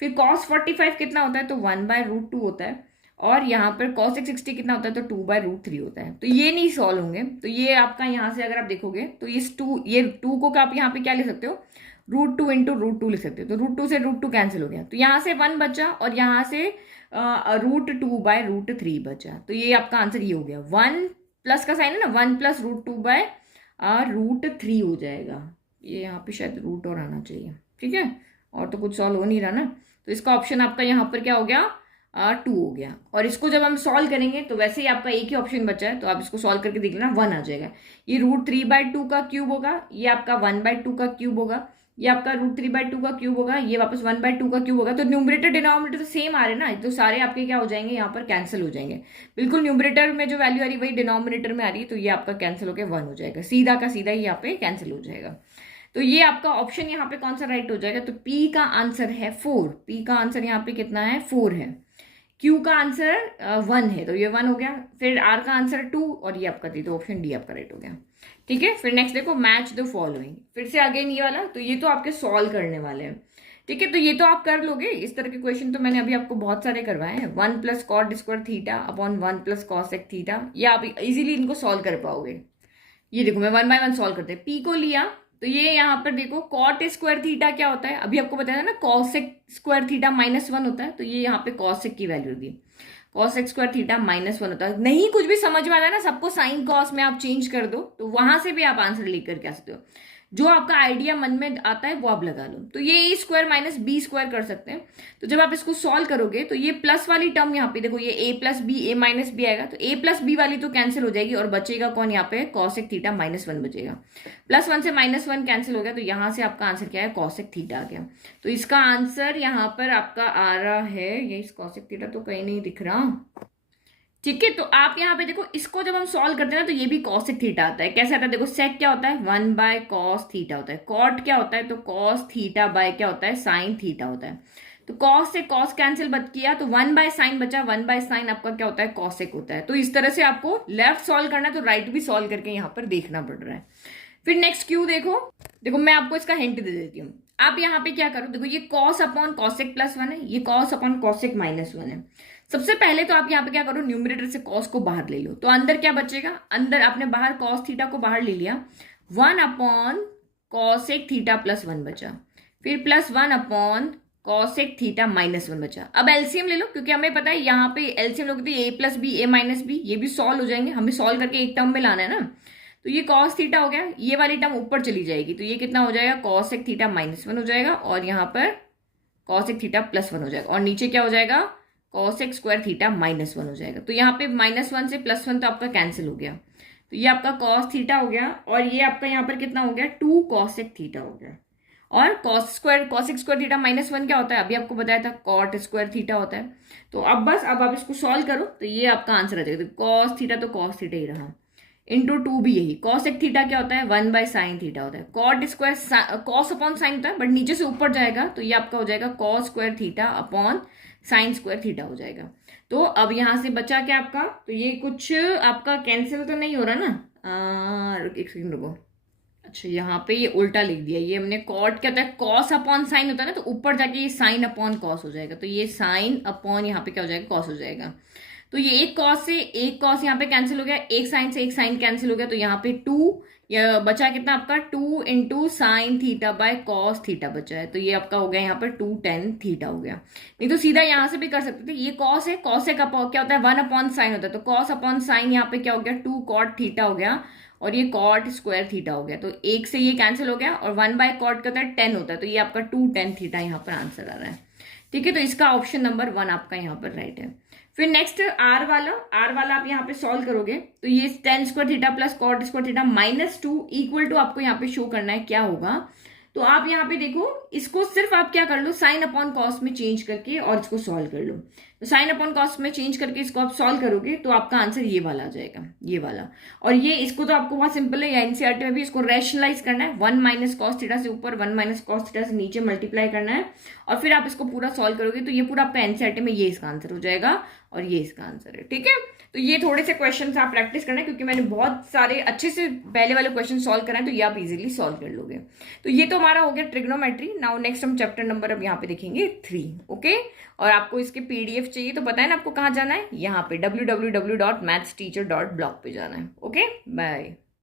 फिर cos 45 कितना होता है, तो 1/√2 होता है, और यहाँ पर cos 60 कितना होता है, तो 2/√3 होता है। तो ये नहीं सॉल्व होंगे, तो ये आपका यहाँ से अगर आप देखोगे तो ये 2 को आप यहाँ पे क्या ले सकते हो, √2 इंटू √2 लिख सकते हो, तो √2 से √2 कैंसिल हो गया, तो यहाँ से 1 बचा और यहाँ से √2/√3 बचा, तो ये आपका आंसर ये हो गया। 1 प्लस का साइन है ना, 1 प्लस √2/√3 हो जाएगा। ये यहाँ पे शायद रूट और आना चाहिए, ठीक है, और तो कुछ सॉल्व हो नहीं रहा ना, तो इसका ऑप्शन आपका यहाँ पर क्या हो गया, 2 हो गया। और इसको जब हम सॉल्व करेंगे तो वैसे ही आपका एक ही ऑप्शन बचा है, तो आप इसको सॉल्व करके देख लेना, 1 आ जाएगा। ये √3/2 का क्यूब होगा, ये आपका 1/2 का क्यूब होगा, ये आपका √3/2 का क्यूब होगा, ये वापस 1/2 का क्यूब होगा। तो न्यूमरेटर डिनोमिनेटर तो सेम आ रहे हैं ना, तो सारे आपके क्या हो जाएंगे, यहाँ पर कैंसिल हो जाएंगे। बिल्कुल न्यूमरेटर में जो वैल्यू आ रही है वही डिनोमिनेटर में आ रही है, तो ये आपका कैंसिल होकर 1 हो जाएगा, सीधा का सीधा ही यहाँ पे कैंसिल हो जाएगा। तो ये आपका ऑप्शन यहाँ पे कौन सा राइट हो जाएगा, तो पी का आंसर है 4। पी का आंसर यहाँ पे कितना है, 4 है। क्यू का आंसर 1 है, तो ये 1 हो गया। फिर आर का आंसर 2 और ये आपका तो ऑप्शन डी आपका राइट हो गया, ठीक है। फिर नेक्स्ट देखो, मैच द फॉलोइंग, फिर से अगेन ये वाला, तो ये तो आपके सॉल्व करने वाले हैं, ठीक है। तो ये तो आप कर लोगे, इस तरह के क्वेश्चन तो मैंने अभी आपको बहुत सारे करवाए हैं। 1 plus cot square theta upon 1 plus cosec theta, ये आप इजीली इनको सॉल्व कर पाओगे। ये देखो मैं 1 बाय 1 सॉल्व करते हैं। पी को लिया तो ये यहाँ पर देखो कॉट स्क्वायर थीटा क्या होता है, अभी आपको बताया ना, कॉसेक स्क्वायर थीटा -1 होता है, तो ये यहाँ पे कॉसेक की वैल्यू दी, कॉसेक स्क्वायर थीटा -1 होता है। नहीं कुछ भी समझ में आता है ना, सबको साइन कॉस में आप चेंज कर दो, तो वहां से भी आप आंसर लेकर के आ सकते हो। जो आपका आइडिया मन में आता है वो आप लगा लो। तो ये a square minus B square कर सकते हैं। तो जब आप इसको सॉल्व करोगे तो ये प्लस वाली टर्म यहाँ पे देखो, ये a plus B a minus B आएगा, तो a प्लस बी वाली तो कैंसिल हो जाएगी और बचेगा कौन, यहाँ पे कॉसेक थीटा -1 बचेगा। +1 से -1 कैंसिल हो गया, तो यहाँ से आपका आंसर क्या है, कॉसेक थीटा आ गया। तो इसका आंसर यहाँ पर आपका आ रहा है, ये कॉसेक थीटा तो कहीं नहीं दिख रहा, ठीक है। तो आप यहाँ पे देखो, इसको जब हम सॉल्व करते हैं ना तो ये भी कॉसेक थीटा आता है। कैसे आता है देखो, सेक क्या होता है, 1/cos थीटा होता है। कॉट क्या होता है, तो cos थीटा बाय क्या होता है, साइन थीटा होता है। तो cos से cos कैंसिल बच किया, तो 1/sin बचा, 1/sin आपका क्या होता है, कॉसेक होता है। तो इस तरह से आपको लेफ्ट सॉल्व करना है, तो राइट भी सॉल्व करके यहाँ पर देखना पड़ रहा है। फिर नेक्स्ट क्यू देखो, देखो मैं आपको इसका हिंट दे देती हूँ। आप यहाँ पे क्या करो, देखो ये cos अपॉन कॉसेक +1 है, ये cos अपॉन कॉसेक -1 है। सबसे पहले तो आप यहाँ पे क्या करो, न्यूमरेटर से cos को बाहर ले लो, तो अंदर क्या बचेगा, अंदर आपने बाहर cos थीटा को बाहर ले लिया, 1 अपॉन कॉसेक थीटा +1 बचा, फिर +1 अपॉन कॉसेक थीटा -1 बचा। अब एलसीएम ले लो, क्योंकि हमें पता है यहाँ पे एलसीएम लोगे तो a plus B a minus B, ये भी सॉल्व हो जाएंगे, हमें सॉल्व करके एक टर्म में लाना है ना। तो ये cos थीटा हो गया, ये वाली टर्म ऊपर चली जाएगी, तो ये कितना हो जाएगा, कॉसेक थीटा -1 हो जाएगा, और यहाँ पर कॉसेक थीटा +1 हो जाएगा, और नीचे क्या हो जाएगा, कॉसेक स्क्वायर थीटा -1 हो जाएगा। तो यहाँ पे -1 से +1 तो आपका कैंसिल हो गया, तो ये आपका cos थीटा हो गया, और ये आपका यहाँ पर कितना हो गया, 2 कॉसेक थीटा हो गया। और कॉसेक स्क्वायर थीटा -1 क्या होता है, अभी आपको बताया था, कॉट स्क्वायर थीटा होता है। तो अब बस अब आप इसको सॉल्व करो, तो ये आपका आंसर आ जाएगा। तो कॉस थीटा तो कॉस थीटा ही रहा, इंटू 2 भी यही। कॉसेक थीटा क्या होता है, 1/sin थीटा होता है। Cot square cos upon sine होता है, बट नीचे से ऊपर जाएगा, तो ये आपका हो जाएगा cos square theta upon sine square theta हो जाएगा। तो अब यहाँ से बचा क्या आपका, तो ये कुछ आपका कैंसिल तो नहीं हो रहा ना, एक सेकंड रुको, अच्छा यहाँ पे ये उल्टा लिख दिया, ये हमने कॉट क्या होता है, कॉस अपॉन साइन होता है ना, तो ऊपर जाके ये साइन अपॉन कॉस हो जाएगा, तो ये साइन अपॉन यहाँ पे क्या हो जाएगा, कॉस हो जाएगा। तो ये एक कॉस से एक कॉस यहाँ पे कैंसिल हो गया, एक साइन से एक साइन कैंसिल हो गया, तो यहाँ पे 2 बचा कितना आपका, 2 into sine theta by cos theta बचा है, तो ये आपका हो गया यहाँ पर 2 tan थीटा हो गया। नहीं तो सीधा यहाँ से भी कर सकते थे, ये कॉस है, कॉस से क्या होता है, 1 अपॉन साइन होता है, तो कॉस अपॉन साइन यहाँ पे क्या हो गया, 2 कॉट थीटा हो गया, और ये कॉट स्क्वायर थीटा हो गया, तो एक से ये कैंसिल हो गया, और 1/cot का 10 होता है, तो ये आपका 2 tan थीटा यहाँ पर आंसर आ रहा है, ठीक है। तो इसका ऑप्शन नंबर 1 आपका यहाँ पर राइट है। फिर नेक्स्ट आर वाला आप यहाँ पे सॉल्व करोगे, तो ये tan square theta plus cot square theta -2 equal to आपको यहाँ पे शो करना है क्या होगा। तो आप यहाँ पे देखो, इसको सिर्फ आप क्या कर लो, साइन अपॉन कॉस में चेंज करके और इसको सॉल्व कर लो। तो साइन अपॉन कॉस में चेंज करके इसको आप सॉल्व करोगे तो आपका आंसर ये वाला आ जाएगा, ये वाला। और ये इसको तो आपको बहुत सिंपल है, या एनसीईआरटी में भी इसको रैशनलाइज करना है, 1 - cos थीटा से ऊपर 1 - cos थीटा से नीचे मल्टीप्लाई करना है, और फिर आप इसको पूरा सॉल्व करोगे, तो ये पूरा आपका एनसीईआरटी में ये इसका आंसर हो जाएगा, और ये इसका आंसर है, ठीक है। तो ये थोड़े से क्वेश्चन आप प्रैक्टिस करना है, क्योंकि मैंने बहुत सारे अच्छे से पहले वाले क्वेश्चन सॉल्व कराए, तो ये आप इजीली सॉल्व कर लोगे। तो ये तो हमारा हो गया ट्रिग्नोमेट्री। नाउ नेक्स्ट हम चैप्टर नंबर अब यहाँ पे देखेंगे 3, ओके। और आपको इसके पीडीएफ चाहिए तो पता है ना आपको कहाँ जाना है, यहाँ पे www.mathsteacher.blog पे जाना है, ओके। बाय।